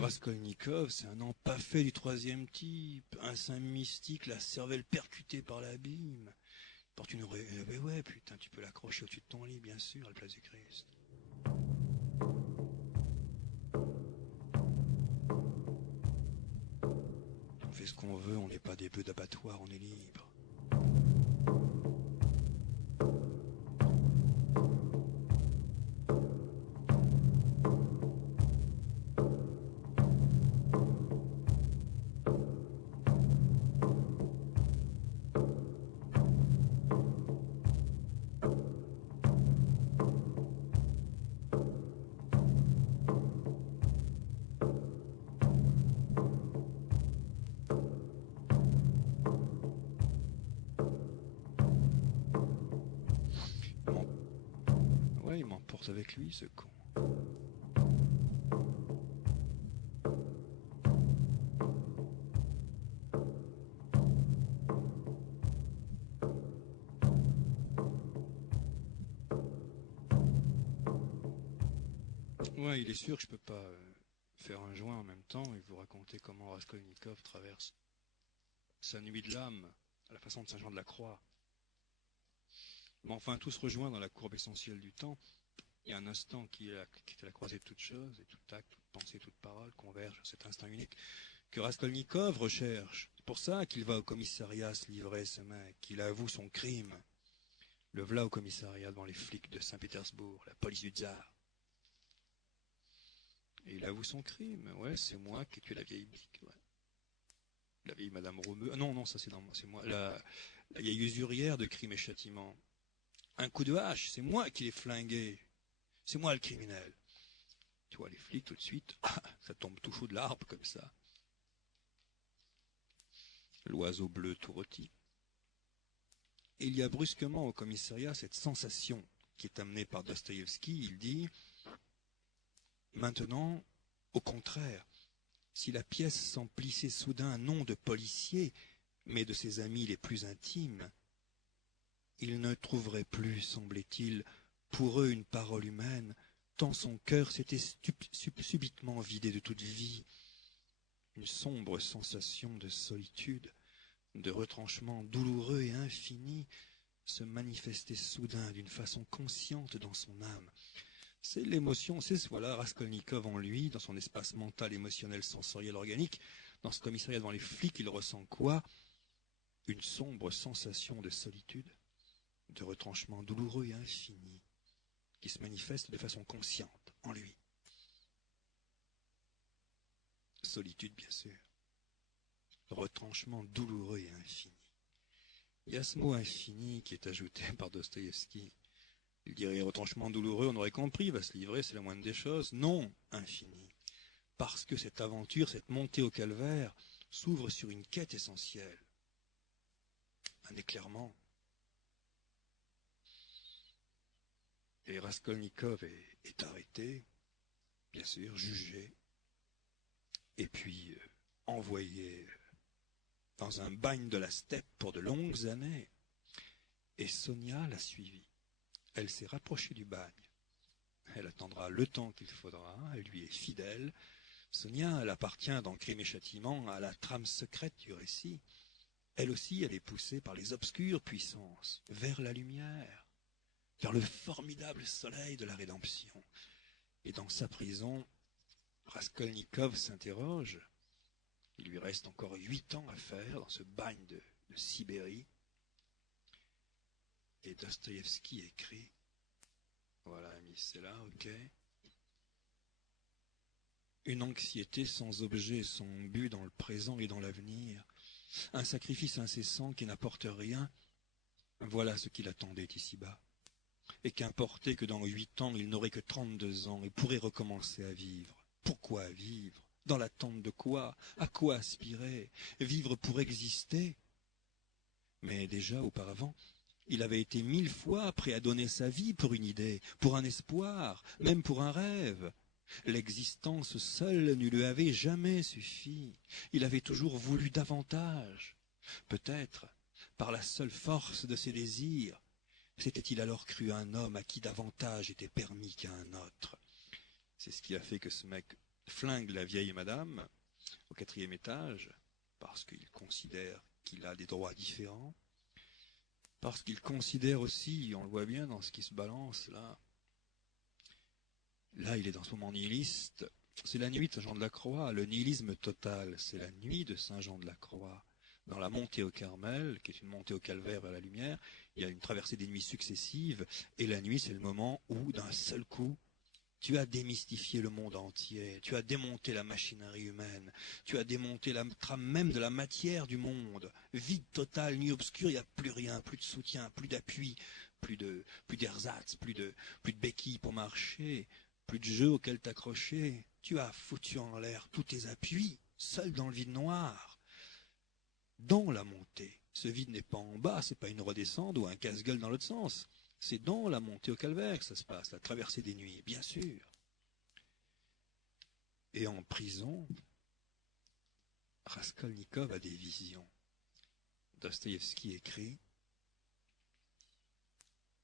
Raskolnikov, c'est un empaffé du troisième type, un saint mystique, la cervelle percutée par l'abîme. Il porte une ouais, putain, tu peux l'accrocher au-dessus de ton lit, bien sûr, à la place du Christ. On fait ce qu'on veut, on n'est pas des bœufs d'abattoir, on est libre. Ouais, il m'emporte avec lui, ce con. Ouais, il est sûr que je peux pas faire un joint en même temps et vous raconter comment Raskolnikov traverse sa nuit de l'âme à la façon de Saint Jean de la Croix. Mais enfin, tout se rejoint dans la courbe essentielle du temps. Il y a un instant qui est la croisée de toutes choses, et tout acte, toute pensée, toute parole converge à cet instant unique. que Raskolnikov recherche. C'est pour ça qu'il va au commissariat se livrer, ce mec. Il avoue son crime. Le voilà au commissariat devant les flics de Saint-Pétersbourg, la police du tsar. Et il avoue son crime. Ouais, c'est moi qui ai tué la vieille bique. Ouais. La vieille Madame Romeu. Ah non, ça c'est moi. La vieille usurière de Crime et Châtiment. Un coup de hache, c'est moi qui l'ai flingué. C'est moi le criminel. Tu vois, les flics, tout de suite, ça tombe tout chaud de l'arbre comme ça. L'oiseau bleu tout rôti. Et il y a brusquement au commissariat cette sensation qui est amenée par Dostoïevski. Il dit, maintenant, au contraire, si la pièce s'emplissait soudain non de policiers, mais de ses amis les plus intimes, il ne trouverait plus, semblait-il, pour eux une parole humaine, tant son cœur s'était subitement vidé de toute vie. Une sombre sensation de solitude, de retranchement douloureux et infini, se manifestait soudain d'une façon consciente dans son âme. C'est l'émotion, c'est voilà Raskolnikov en lui, dans son espace mental, émotionnel, sensoriel, organique. Dans ce commissariat devant les flics, il ressent quoi? Une sombre sensation de solitude, de retranchement douloureux et infini, qui se manifeste de façon consciente en lui. Solitude, bien sûr. Retranchement douloureux et infini. Il y a ce mot infini qui est ajouté par Dostoïevski. Il dirait retranchement douloureux, on aurait compris, il va se livrer, c'est la moindre des choses. Non, infini. Parce que cette aventure, cette montée au calvaire, s'ouvre sur une quête essentielle. Un éclairement. Et Raskolnikov est arrêté, bien sûr, jugé, et puis envoyé dans un bagne de la steppe pour de longues années. Et Sonia l'a suivi. Elle s'est rapprochée du bagne. Elle attendra le temps qu'il faudra, elle lui est fidèle. Sonia, elle appartient dans Crime et Châtiment à la trame secrète du récit. Elle aussi, elle est poussée par les obscures puissances, vers la lumière, vers le formidable soleil de la rédemption. Et dans sa prison, Raskolnikov s'interroge. Il lui reste encore 8 ans à faire dans ce bagne de Sibérie. Et Dostoïevski écrit, voilà, c'est là, ok. Une anxiété sans objet, sans but dans le présent et dans l'avenir, un sacrifice incessant qui n'apporte rien, voilà ce qui l'attendait ici-bas. Et qu'importait que dans 8 ans, il n'aurait que 32 ans et pourrait recommencer à vivre. Pourquoi vivre? Dans l'attente de quoi? À quoi aspirer? Vivre pour exister? Mais déjà, auparavant, il avait été 1000 fois prêt à donner sa vie pour une idée, pour un espoir, même pour un rêve. L'existence seule ne lui avait jamais suffi. Il avait toujours voulu davantage. Peut-être, par la seule force de ses désirs, s'était-il alors cru un homme à qui davantage était permis qu'à un autre. C'est ce qui a fait que ce mec flingue la vieille madame au 4e étage, parce qu'il considère qu'il a des droits différents, parce qu'il considère aussi, on le voit bien dans ce qui se balance là, il est dans ce moment nihiliste, c'est la nuit de Saint Jean de la Croix, le nihilisme total, c'est la nuit de Saint Jean de la Croix. Dans la montée au Carmel, qui est une montée au calvaire vers la lumière, il y a une traversée des nuits successives, et la nuit c'est le moment où, d'un seul coup, tu as démystifié le monde entier, tu as démonté la machinerie humaine, tu as démonté la trame même de la matière du monde. Vide total, nuit obscure, il n'y a plus rien, plus de soutien, plus d'appui, plus d'ersatz, plus de béquilles pour marcher, plus de jeu auquel t'accrocher. Tu as foutu en l'air tous tes appuis, seul dans le vide noir. Dans la montée, ce vide n'est pas en bas, c'est pas une redescente ou un casse-gueule dans l'autre sens. C'est dans la montée au calvaire que ça se passe, la traversée des nuits, bien sûr. Et en prison, Raskolnikov a des visions. Dostoïevski écrit,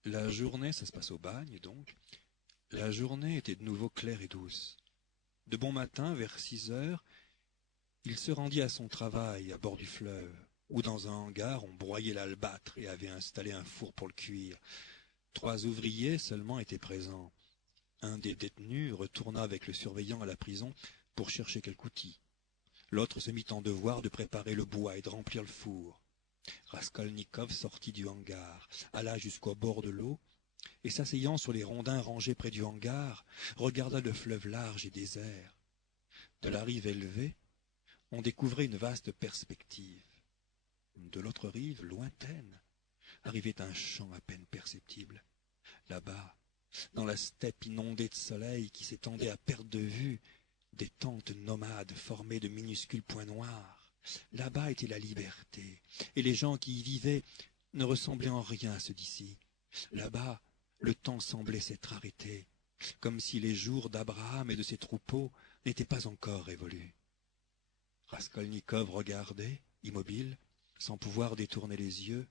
la journée, ça se passe au bagne donc, la journée était de nouveau claire et douce. De bon matin, vers 6 heures, il se rendit à son travail à bord du fleuve, où dans un hangar on broyait l'albâtre et avait installé un four pour le cuire. 3 ouvriers seulement étaient présents. Un des détenus retourna avec le surveillant à la prison pour chercher quelque outil. L'autre se mit en devoir de préparer le bois et de remplir le four. Raskolnikov sortit du hangar, alla jusqu'au bord de l'eau, et s'asseyant sur les rondins rangés près du hangar, regarda le fleuve large et désert. De la rive élevée, on découvrait une vaste perspective. De l'autre rive, lointaine, arrivait un champ à peine perceptible. Là-bas, dans la steppe inondée de soleil qui s'étendait à perte de vue, des tentes nomades formées de minuscules points noirs. Là-bas était la liberté, et les gens qui y vivaient ne ressemblaient en rien à ceux d'ici. Là-bas, le temps semblait s'être arrêté, comme si les jours d'Abraham et de ses troupeaux n'étaient pas encore révolus. Raskolnikov regardait, immobile, sans pouvoir détourner les yeux.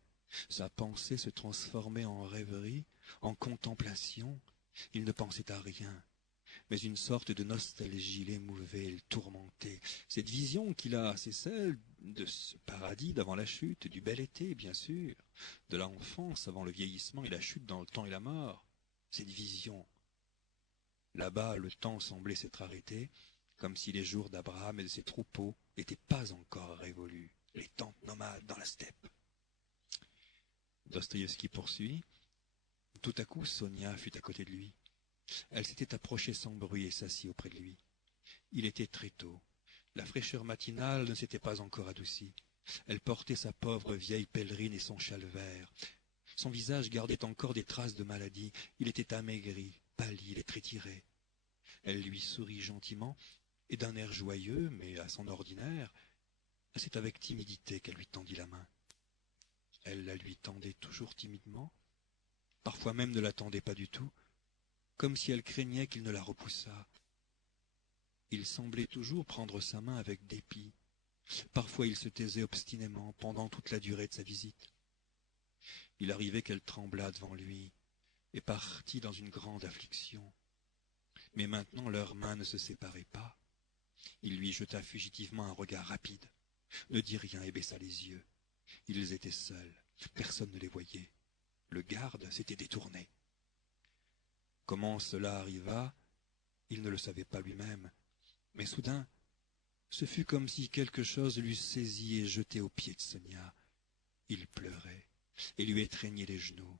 Sa pensée se transformait en rêverie, en contemplation. Il ne pensait à rien, mais une sorte de nostalgie l'émouvait et le tourmentait. Cette vision qu'il a, c'est celle de ce paradis d'avant la chute, du bel été, bien sûr, de l'enfance avant le vieillissement et la chute dans le temps et la mort. Cette vision. Là-bas, le temps semblait s'être arrêté, comme si les jours d'Abraham et de ses troupeaux n'étaient pas encore révolus. Les tentes nomades dans la steppe. Dostoïevski poursuit. Tout à coup, Sonia fut à côté de lui. Elle s'était approchée sans bruit et s'assit auprès de lui. Il était très tôt. La fraîcheur matinale ne s'était pas encore adoucie. Elle portait sa pauvre vieille pèlerine et son châle vert. Son visage gardait encore des traces de maladie. Il était amaigri, pâli et très tiré. Elle lui sourit gentiment et d'un air joyeux, mais à son ordinaire, c'est avec timidité qu'elle lui tendit la main. Elle la lui tendait toujours timidement, parfois même ne la tendait pas du tout, comme si elle craignait qu'il ne la repoussât. Il semblait toujours prendre sa main avec dépit. Parfois il se taisait obstinément pendant toute la durée de sa visite. Il arrivait qu'elle tremblât devant lui et partit dans une grande affliction. Mais maintenant leurs mains ne se séparaient pas. Il lui jeta fugitivement un regard rapide, ne dit rien et baissa les yeux. Ils étaient seuls, personne ne les voyait. Le garde s'était détourné. Comment cela arriva, il ne le savait pas lui-même, mais soudain, ce fut comme si quelque chose l'eût saisi et jeté aux pieds de Sonia. Il pleurait et lui étreignait les genoux.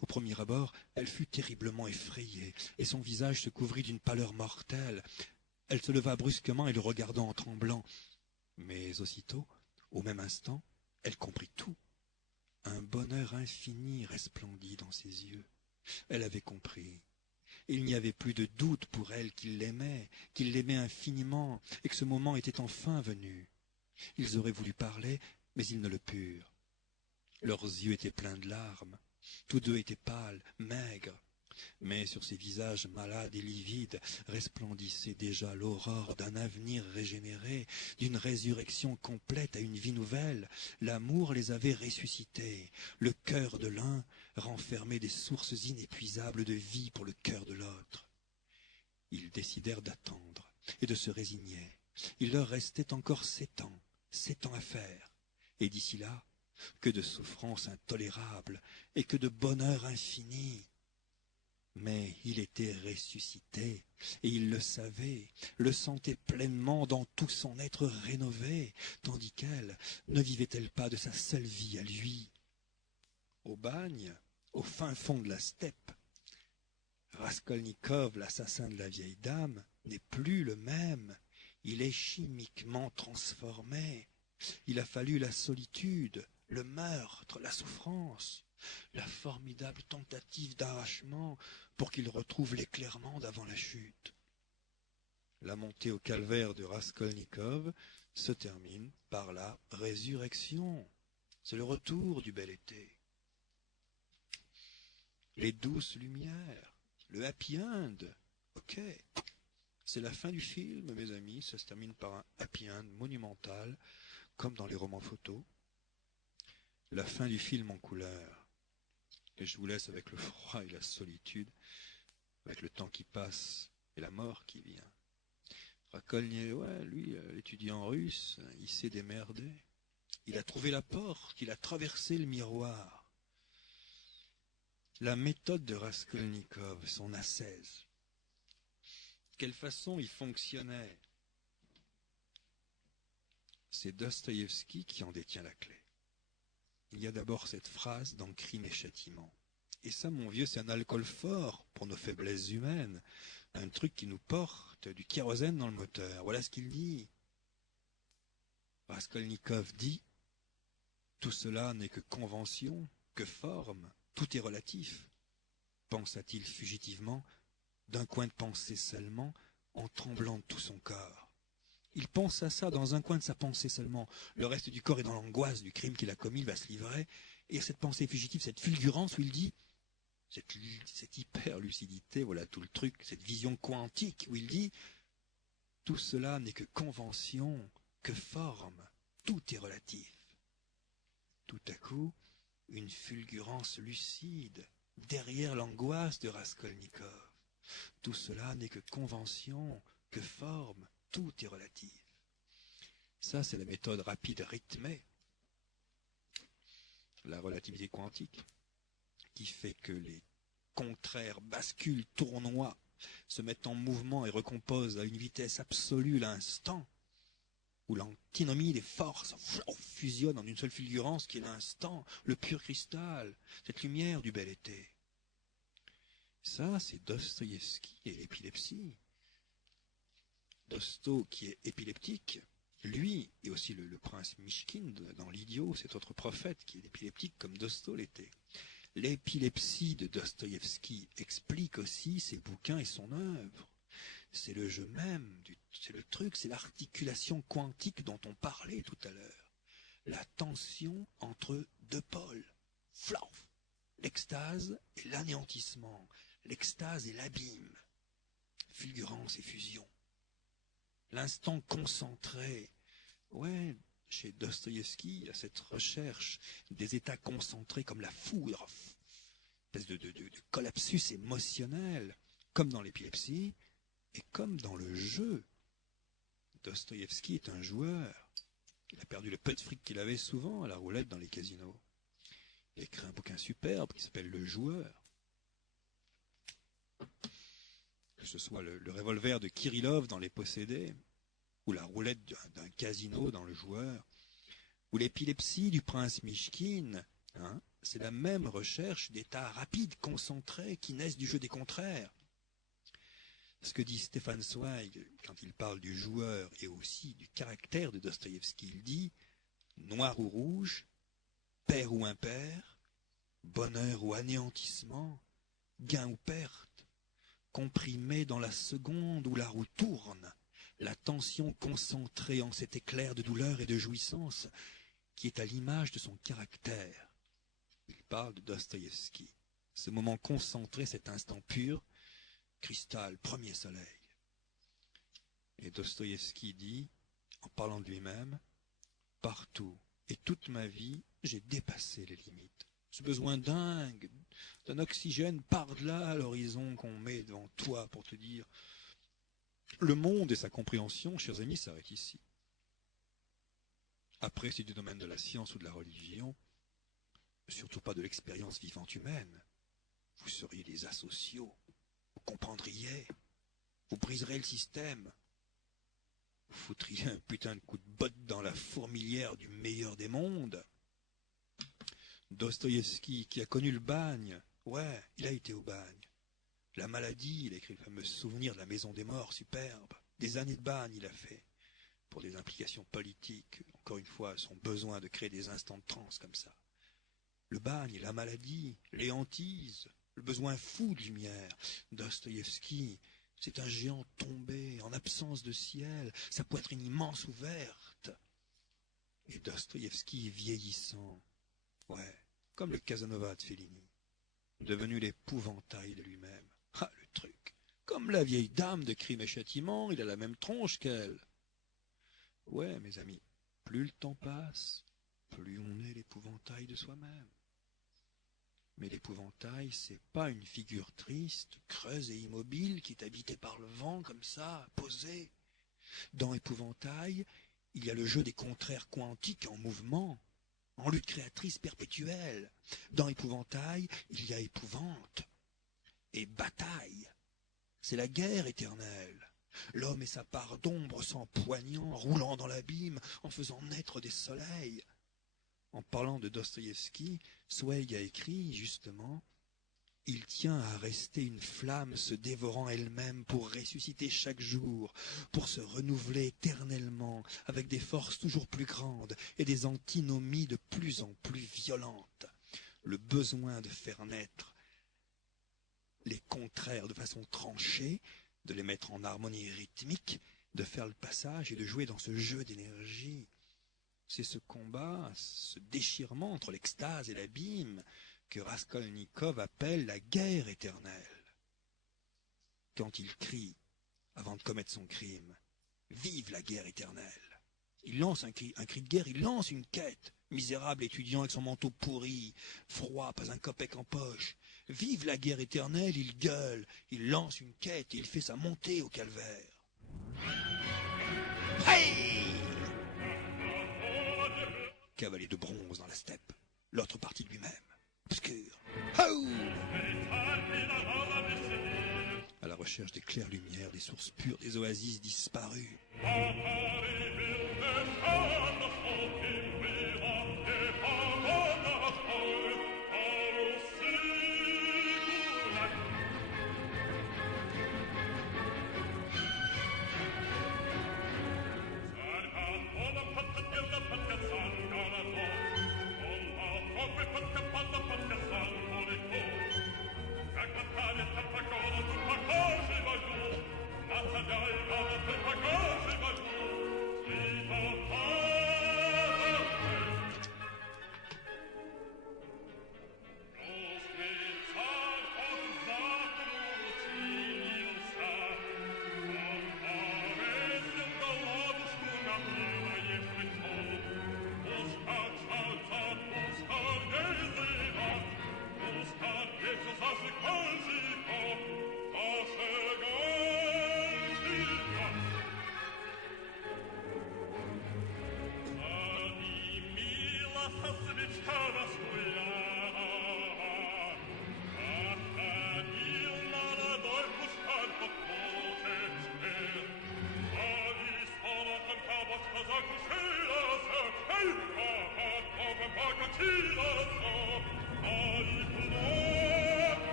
Au premier abord, elle fut terriblement effrayée, et son visage se couvrit d'une pâleur mortelle. Elle se leva brusquement et le regarda en tremblant. Mais aussitôt, au même instant, elle comprit tout. Un bonheur infini resplendit dans ses yeux. Elle avait compris. Il n'y avait plus de doute pour elle qu'il l'aimait infiniment, et que ce moment était enfin venu. Ils auraient voulu parler, mais ils ne le purent. Leurs yeux étaient pleins de larmes. Tous deux étaient pâles, maigres. Mais sur ces visages malades et livides resplendissait déjà l'aurore d'un avenir régénéré, d'une résurrection complète à une vie nouvelle. L'amour les avait ressuscités. Le cœur de l'un renfermait des sources inépuisables de vie pour le cœur de l'autre. Ils décidèrent d'attendre et de se résigner. Il leur restait encore 7 ans à faire. Et d'ici là, que de souffrances intolérables et que de bonheur infini. Mais il était ressuscité, et il le savait, le sentait pleinement dans tout son être rénové, tandis qu'elle ne vivait-elle pas de sa seule vie à lui. Au bagne, au fin fond de la steppe, Raskolnikov, l'assassin de la vieille dame, n'est plus le même. Il est chimiquement transformé. Il a fallu la solitude, le meurtre, la souffrance, la formidable tentative d'arrachement pour qu'il retrouve l'éclairement d'avant la chute. La montée au calvaire de Raskolnikov se termine par la résurrection. C'est le retour du bel été. Les douces lumières, le happy end. Ok, c'est la fin du film, mes amis. Ça se termine par un happy end monumental, comme dans les romans photos. La fin du film en couleur. Et je vous laisse avec le froid et la solitude, avec le temps qui passe et la mort qui vient. Raskolnikov, ouais, lui, l'étudiant russe, il s'est démerdé. Il a trouvé la porte, il a traversé le miroir. La méthode de Raskolnikov, son ascèse. Quelle façon il fonctionnait. c'est Dostoïevski qui en détient la clé. Il y a d'abord cette phrase dans Crime et Châtiment. Et ça, mon vieux, c'est un alcool fort pour nos faiblesses humaines. Un truc qui nous porte du kérosène dans le moteur. Voilà ce qu'il dit. Raskolnikov dit « Tout cela n'est que convention, que forme, tout est relatif », pensa-t-il fugitivement, d'un coin de pensée seulement, en tremblant de tout son corps. Il pense à ça dans un coin de sa pensée seulement. Le reste du corps est dans l'angoisse du crime qu'il a commis, il va se livrer. Et cette pensée fugitive, cette fulgurance où il dit, cette hyper-lucidité, voilà tout le truc, cette vision quantique où il dit « Tout cela n'est que convention, que forme, tout est relatif ». Tout à coup, une fulgurance lucide, derrière l'angoisse de Raskolnikov. Tout cela n'est que convention, que forme, tout est relatif. Ça, c'est la méthode rapide rythmée, la relativité quantique, qui fait que les contraires basculent, tournoient, se mettent en mouvement et recomposent à une vitesse absolue l'instant, où l'antinomie des forces fusionne en une seule fulgurance qui est l'instant, le pur cristal, cette lumière du bel été. Ça, c'est Dostoïevski et l'épilepsie. Dosto, qui est épileptique, lui, et aussi le prince Mishkin dans l'Idiot, cet autre prophète qui est épileptique comme Dosto l'était. L'épilepsie de Dostoïevski explique aussi ses bouquins et son œuvre. C'est le jeu même, c'est le truc, c'est l'articulation quantique dont on parlait tout à l'heure. La tension entre deux pôles. Flauf! L'extase et l'anéantissement. L'extase et l'abîme. Fulgurance et fusion. L'instant concentré. Ouais, chez Dostoïevski, il y a cette recherche des états concentrés comme la foudre. Espèce de collapsus émotionnel, comme dans l'épilepsie. Et comme dans le jeu, Dostoïevski est un joueur. Il a perdu le peu de fric qu'il avait souvent à la roulette dans les casinos. Il a écrit un bouquin superbe qui s'appelle Le Joueur. Que ce soit le revolver de Kirillov dans Les Possédés, ou la roulette d'un casino dans Le Joueur, ou l'épilepsie du prince Mishkin, hein, c'est la même recherche d'états rapides, concentrés, qui naissent du jeu des contraires. Ce que dit Stefan Zweig quand il parle du joueur et aussi du caractère de Dostoïevski, il dit « noir ou rouge, pair ou impair, bonheur ou anéantissement, gain ou perte, comprimé dans la seconde où la roue tourne, la tension concentrée en cet éclair de douleur et de jouissance qui est à l'image de son caractère. » Il parle de Dostoïevski. Ce moment concentré, cet instant pur, cristal, premier soleil. Et Dostoïevski dit, en parlant de lui-même, « Partout et toute ma vie, j'ai dépassé les limites. Ce besoin dingue d'un oxygène par-delà l'horizon qu'on met devant toi pour te dire le monde et sa compréhension, chers amis, s'arrêtent ici. Après, c'est du domaine de la science ou de la religion, surtout pas de l'expérience vivante humaine. Vous seriez des asociaux. Vous comprendriez, vous briserez le système, vous foutriez un putain de coup de botte dans la fourmilière du meilleur des mondes. Dostoïevski, qui a connu le bagne, ouais, il a été au bagne. La maladie, il a écrit le fameux souvenir de la maison des morts, superbe. Des années de bagne il a fait, pour des implications politiques, encore une fois, son besoin de créer des instants de transe comme ça. Le bagne, la maladie, les hantises, le besoin fou de lumière. Dostoïevski, c'est un géant tombé, en absence de ciel, sa poitrine immense ouverte. Et Dostoïevski vieillissant, ouais, comme le Casanova de Fellini, devenu l'épouvantail de lui-même. Ah, le truc, comme la vieille dame de Crime et Châtiment, il a la même tronche qu'elle. Ouais, mes amis, plus le temps passe, plus on est l'épouvantail de soi-même. Mais l'épouvantail, c'est pas une figure triste, creuse et immobile qui est habitée par le vent comme ça, posée. Dans épouvantail, il y a le jeu des contraires quantiques en mouvement, en lutte créatrice perpétuelle. Dans épouvantail, il y a épouvante et bataille. C'est la guerre éternelle. L'homme et sa part d'ombre s'empoignant, roulant dans l'abîme, en faisant naître des soleils. En parlant de Dostoïevski, Zweig a écrit, justement, « Il tient à rester une flamme se dévorant elle-même pour ressusciter chaque jour, pour se renouveler éternellement, avec des forces toujours plus grandes et des antinomies de plus en plus violentes. Le besoin de faire naître les contraires de façon tranchée, de les mettre en harmonie rythmique, de faire le passage et de jouer dans ce jeu d'énergie. C'est ce combat, ce déchirement entre l'extase et l'abîme que Raskolnikov appelle la guerre éternelle. Quand il crie, avant de commettre son crime, « Vive la guerre éternelle !» Il lance un cri de guerre, il lance une quête. Misérable étudiant avec son manteau pourri, froid, pas un copec en poche. Vive la guerre éternelle, il gueule, il lance une quête et il fait sa montée au calvaire. Hey! Cavalier de bronze dans la steppe, l'autre partie de lui-même, obscur. Oh! À la recherche des claires lumières, des sources pures, des oasis disparues.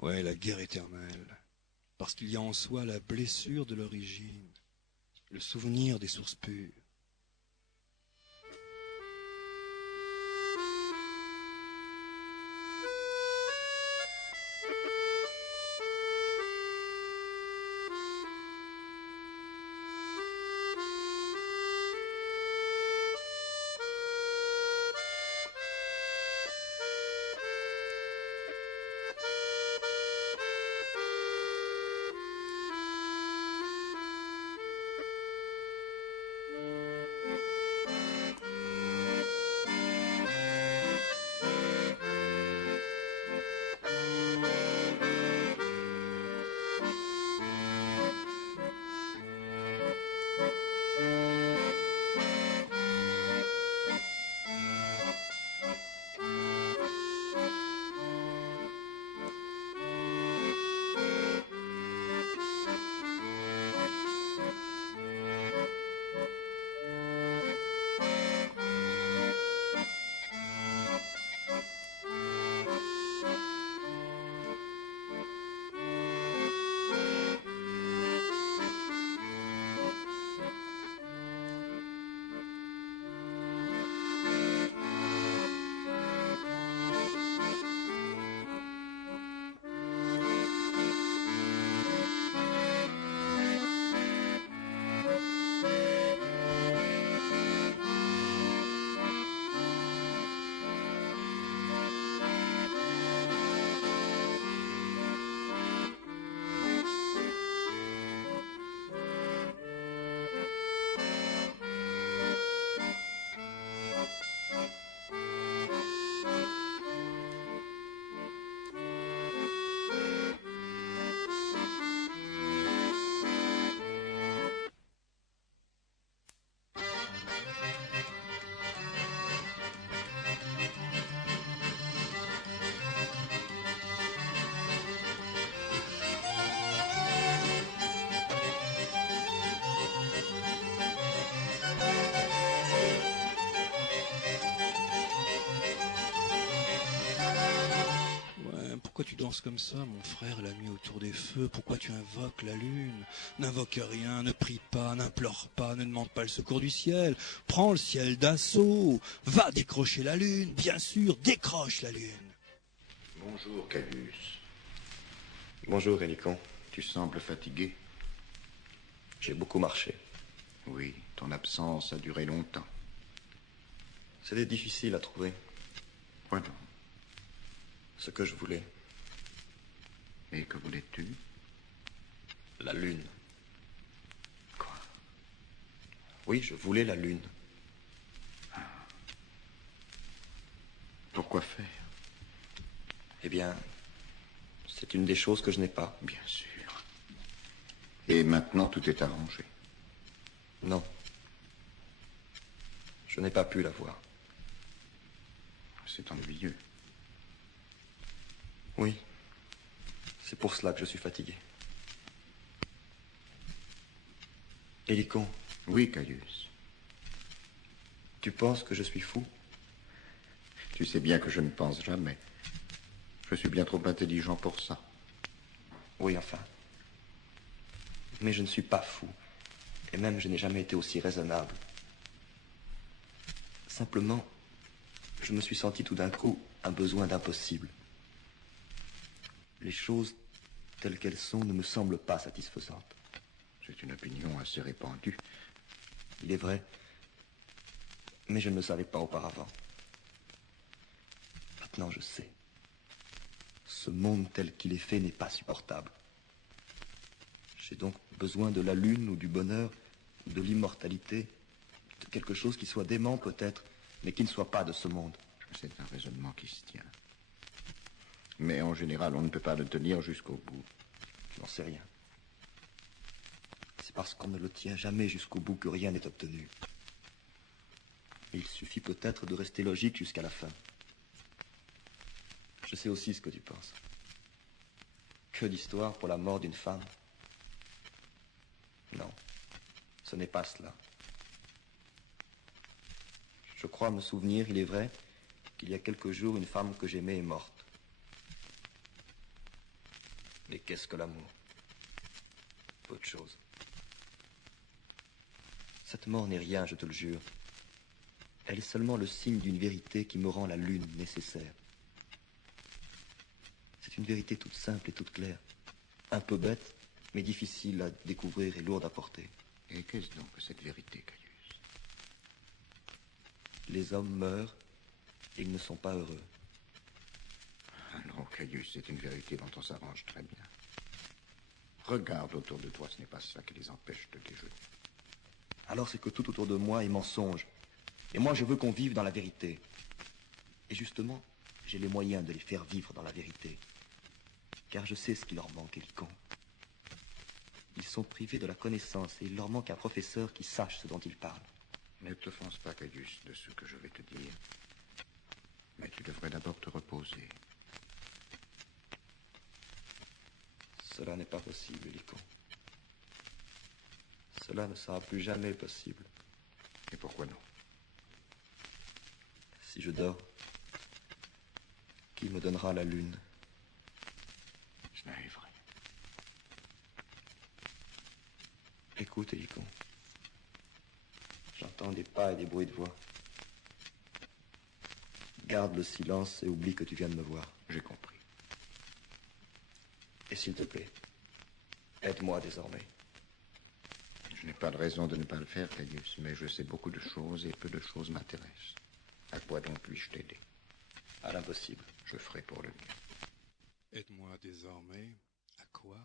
Ouais, la guerre éternelle, parce qu'il y a en soi la blessure de l'origine, le souvenir des sources pures. tu danses comme ça, mon frère, la nuit autour des feux? Pourquoi tu invoques la lune? N'invoque rien, ne prie pas, n'implore pas, ne demande pas le secours du ciel. Prends le ciel d'assaut, va décrocher la lune, bien sûr, décroche la lune. Bonjour, Caius. Bonjour, Hélicon. Tu sembles fatigué. J'ai beaucoup marché. Oui, ton absence a duré longtemps. C'était difficile à trouver. Quoi donc? Ce que je voulais. Et que voulais-tu? La lune. Quoi? Oui, je voulais la lune. Pourquoi faire? Eh bien, c'est une des choses que je n'ai pas. Bien sûr. Et maintenant, tout est arrangé. Non. Je n'ai pas pu la voir. C'est ennuyeux. Oui. C'est pour cela que je suis fatigué. Hélicon. Oui, Caius. Tu penses que je suis fou? Tu sais bien que je ne pense jamais. Je suis bien trop intelligent pour ça. Oui, enfin. Mais je ne suis pas fou. Et même je n'ai jamais été aussi raisonnable. Simplement, je me suis senti tout d'un coup un besoin d'impossible. Les choses telles qu'elles sont ne me semblent pas satisfaisantes. C'est une opinion assez répandue. Il est vrai, mais je ne le savais pas auparavant. Maintenant, je sais. Ce monde tel qu'il est fait n'est pas supportable. J'ai donc besoin de la lune ou du bonheur, ou de l'immortalité, de quelque chose qui soit dément peut-être, mais qui ne soit pas de ce monde. C'est un raisonnement qui se tient. Mais en général, on ne peut pas le tenir jusqu'au bout. Je n'en sais rien. C'est parce qu'on ne le tient jamais jusqu'au bout que rien n'est obtenu. Et il suffit peut-être de rester logique jusqu'à la fin. Je sais aussi ce que tu penses. Que d'histoire pour la mort d'une femme. Non, ce n'est pas cela. Je crois me souvenir, il est vrai, qu'il y a quelques jours, une femme que j'aimais est morte. Mais qu'est-ce que l'amour? Peu de choses. Cette mort n'est rien, je te le jure. Elle est seulement le signe d'une vérité qui me rend la lune nécessaire. C'est une vérité toute simple et toute claire. Un peu bête, mais difficile à découvrir et lourde à porter. Et qu'est-ce donc que cette vérité, Caius? Les hommes meurent et ils ne sont pas heureux. Ah non, Caius, c'est une vérité dont on s'arrange très bien. Regarde autour de toi, ce n'est pas ça qui les empêche de déjeuner. Alors c'est que tout autour de moi est mensonge. Et moi je veux qu'on vive dans la vérité. Et justement, j'ai les moyens de les faire vivre dans la vérité. Car je sais ce qui leur manque, Hélicon. Ils sont privés de la connaissance et il leur manque un professeur qui sache ce dont ils parlent. Ne t'offense pas, Caius, de ce que je vais te dire. Mais tu devrais d'abord te reposer. Cela n'est pas possible, Hélicon. Cela ne sera plus jamais possible. Et pourquoi non? Si je dors, qui me donnera la lune? Ce n'est vrai. Écoute, Hélicon. J'entends des pas et des bruits de voix. Garde le silence et oublie que tu viens de me voir. J'ai compris. Et s'il te plaît, aide-moi désormais. Je n'ai pas de raison de ne pas le faire, Caius, mais je sais beaucoup de choses et peu de choses m'intéressent. À quoi donc puis-je t'aider? À l'impossible. Je ferai pour le mieux. Aide-moi désormais. À quoi?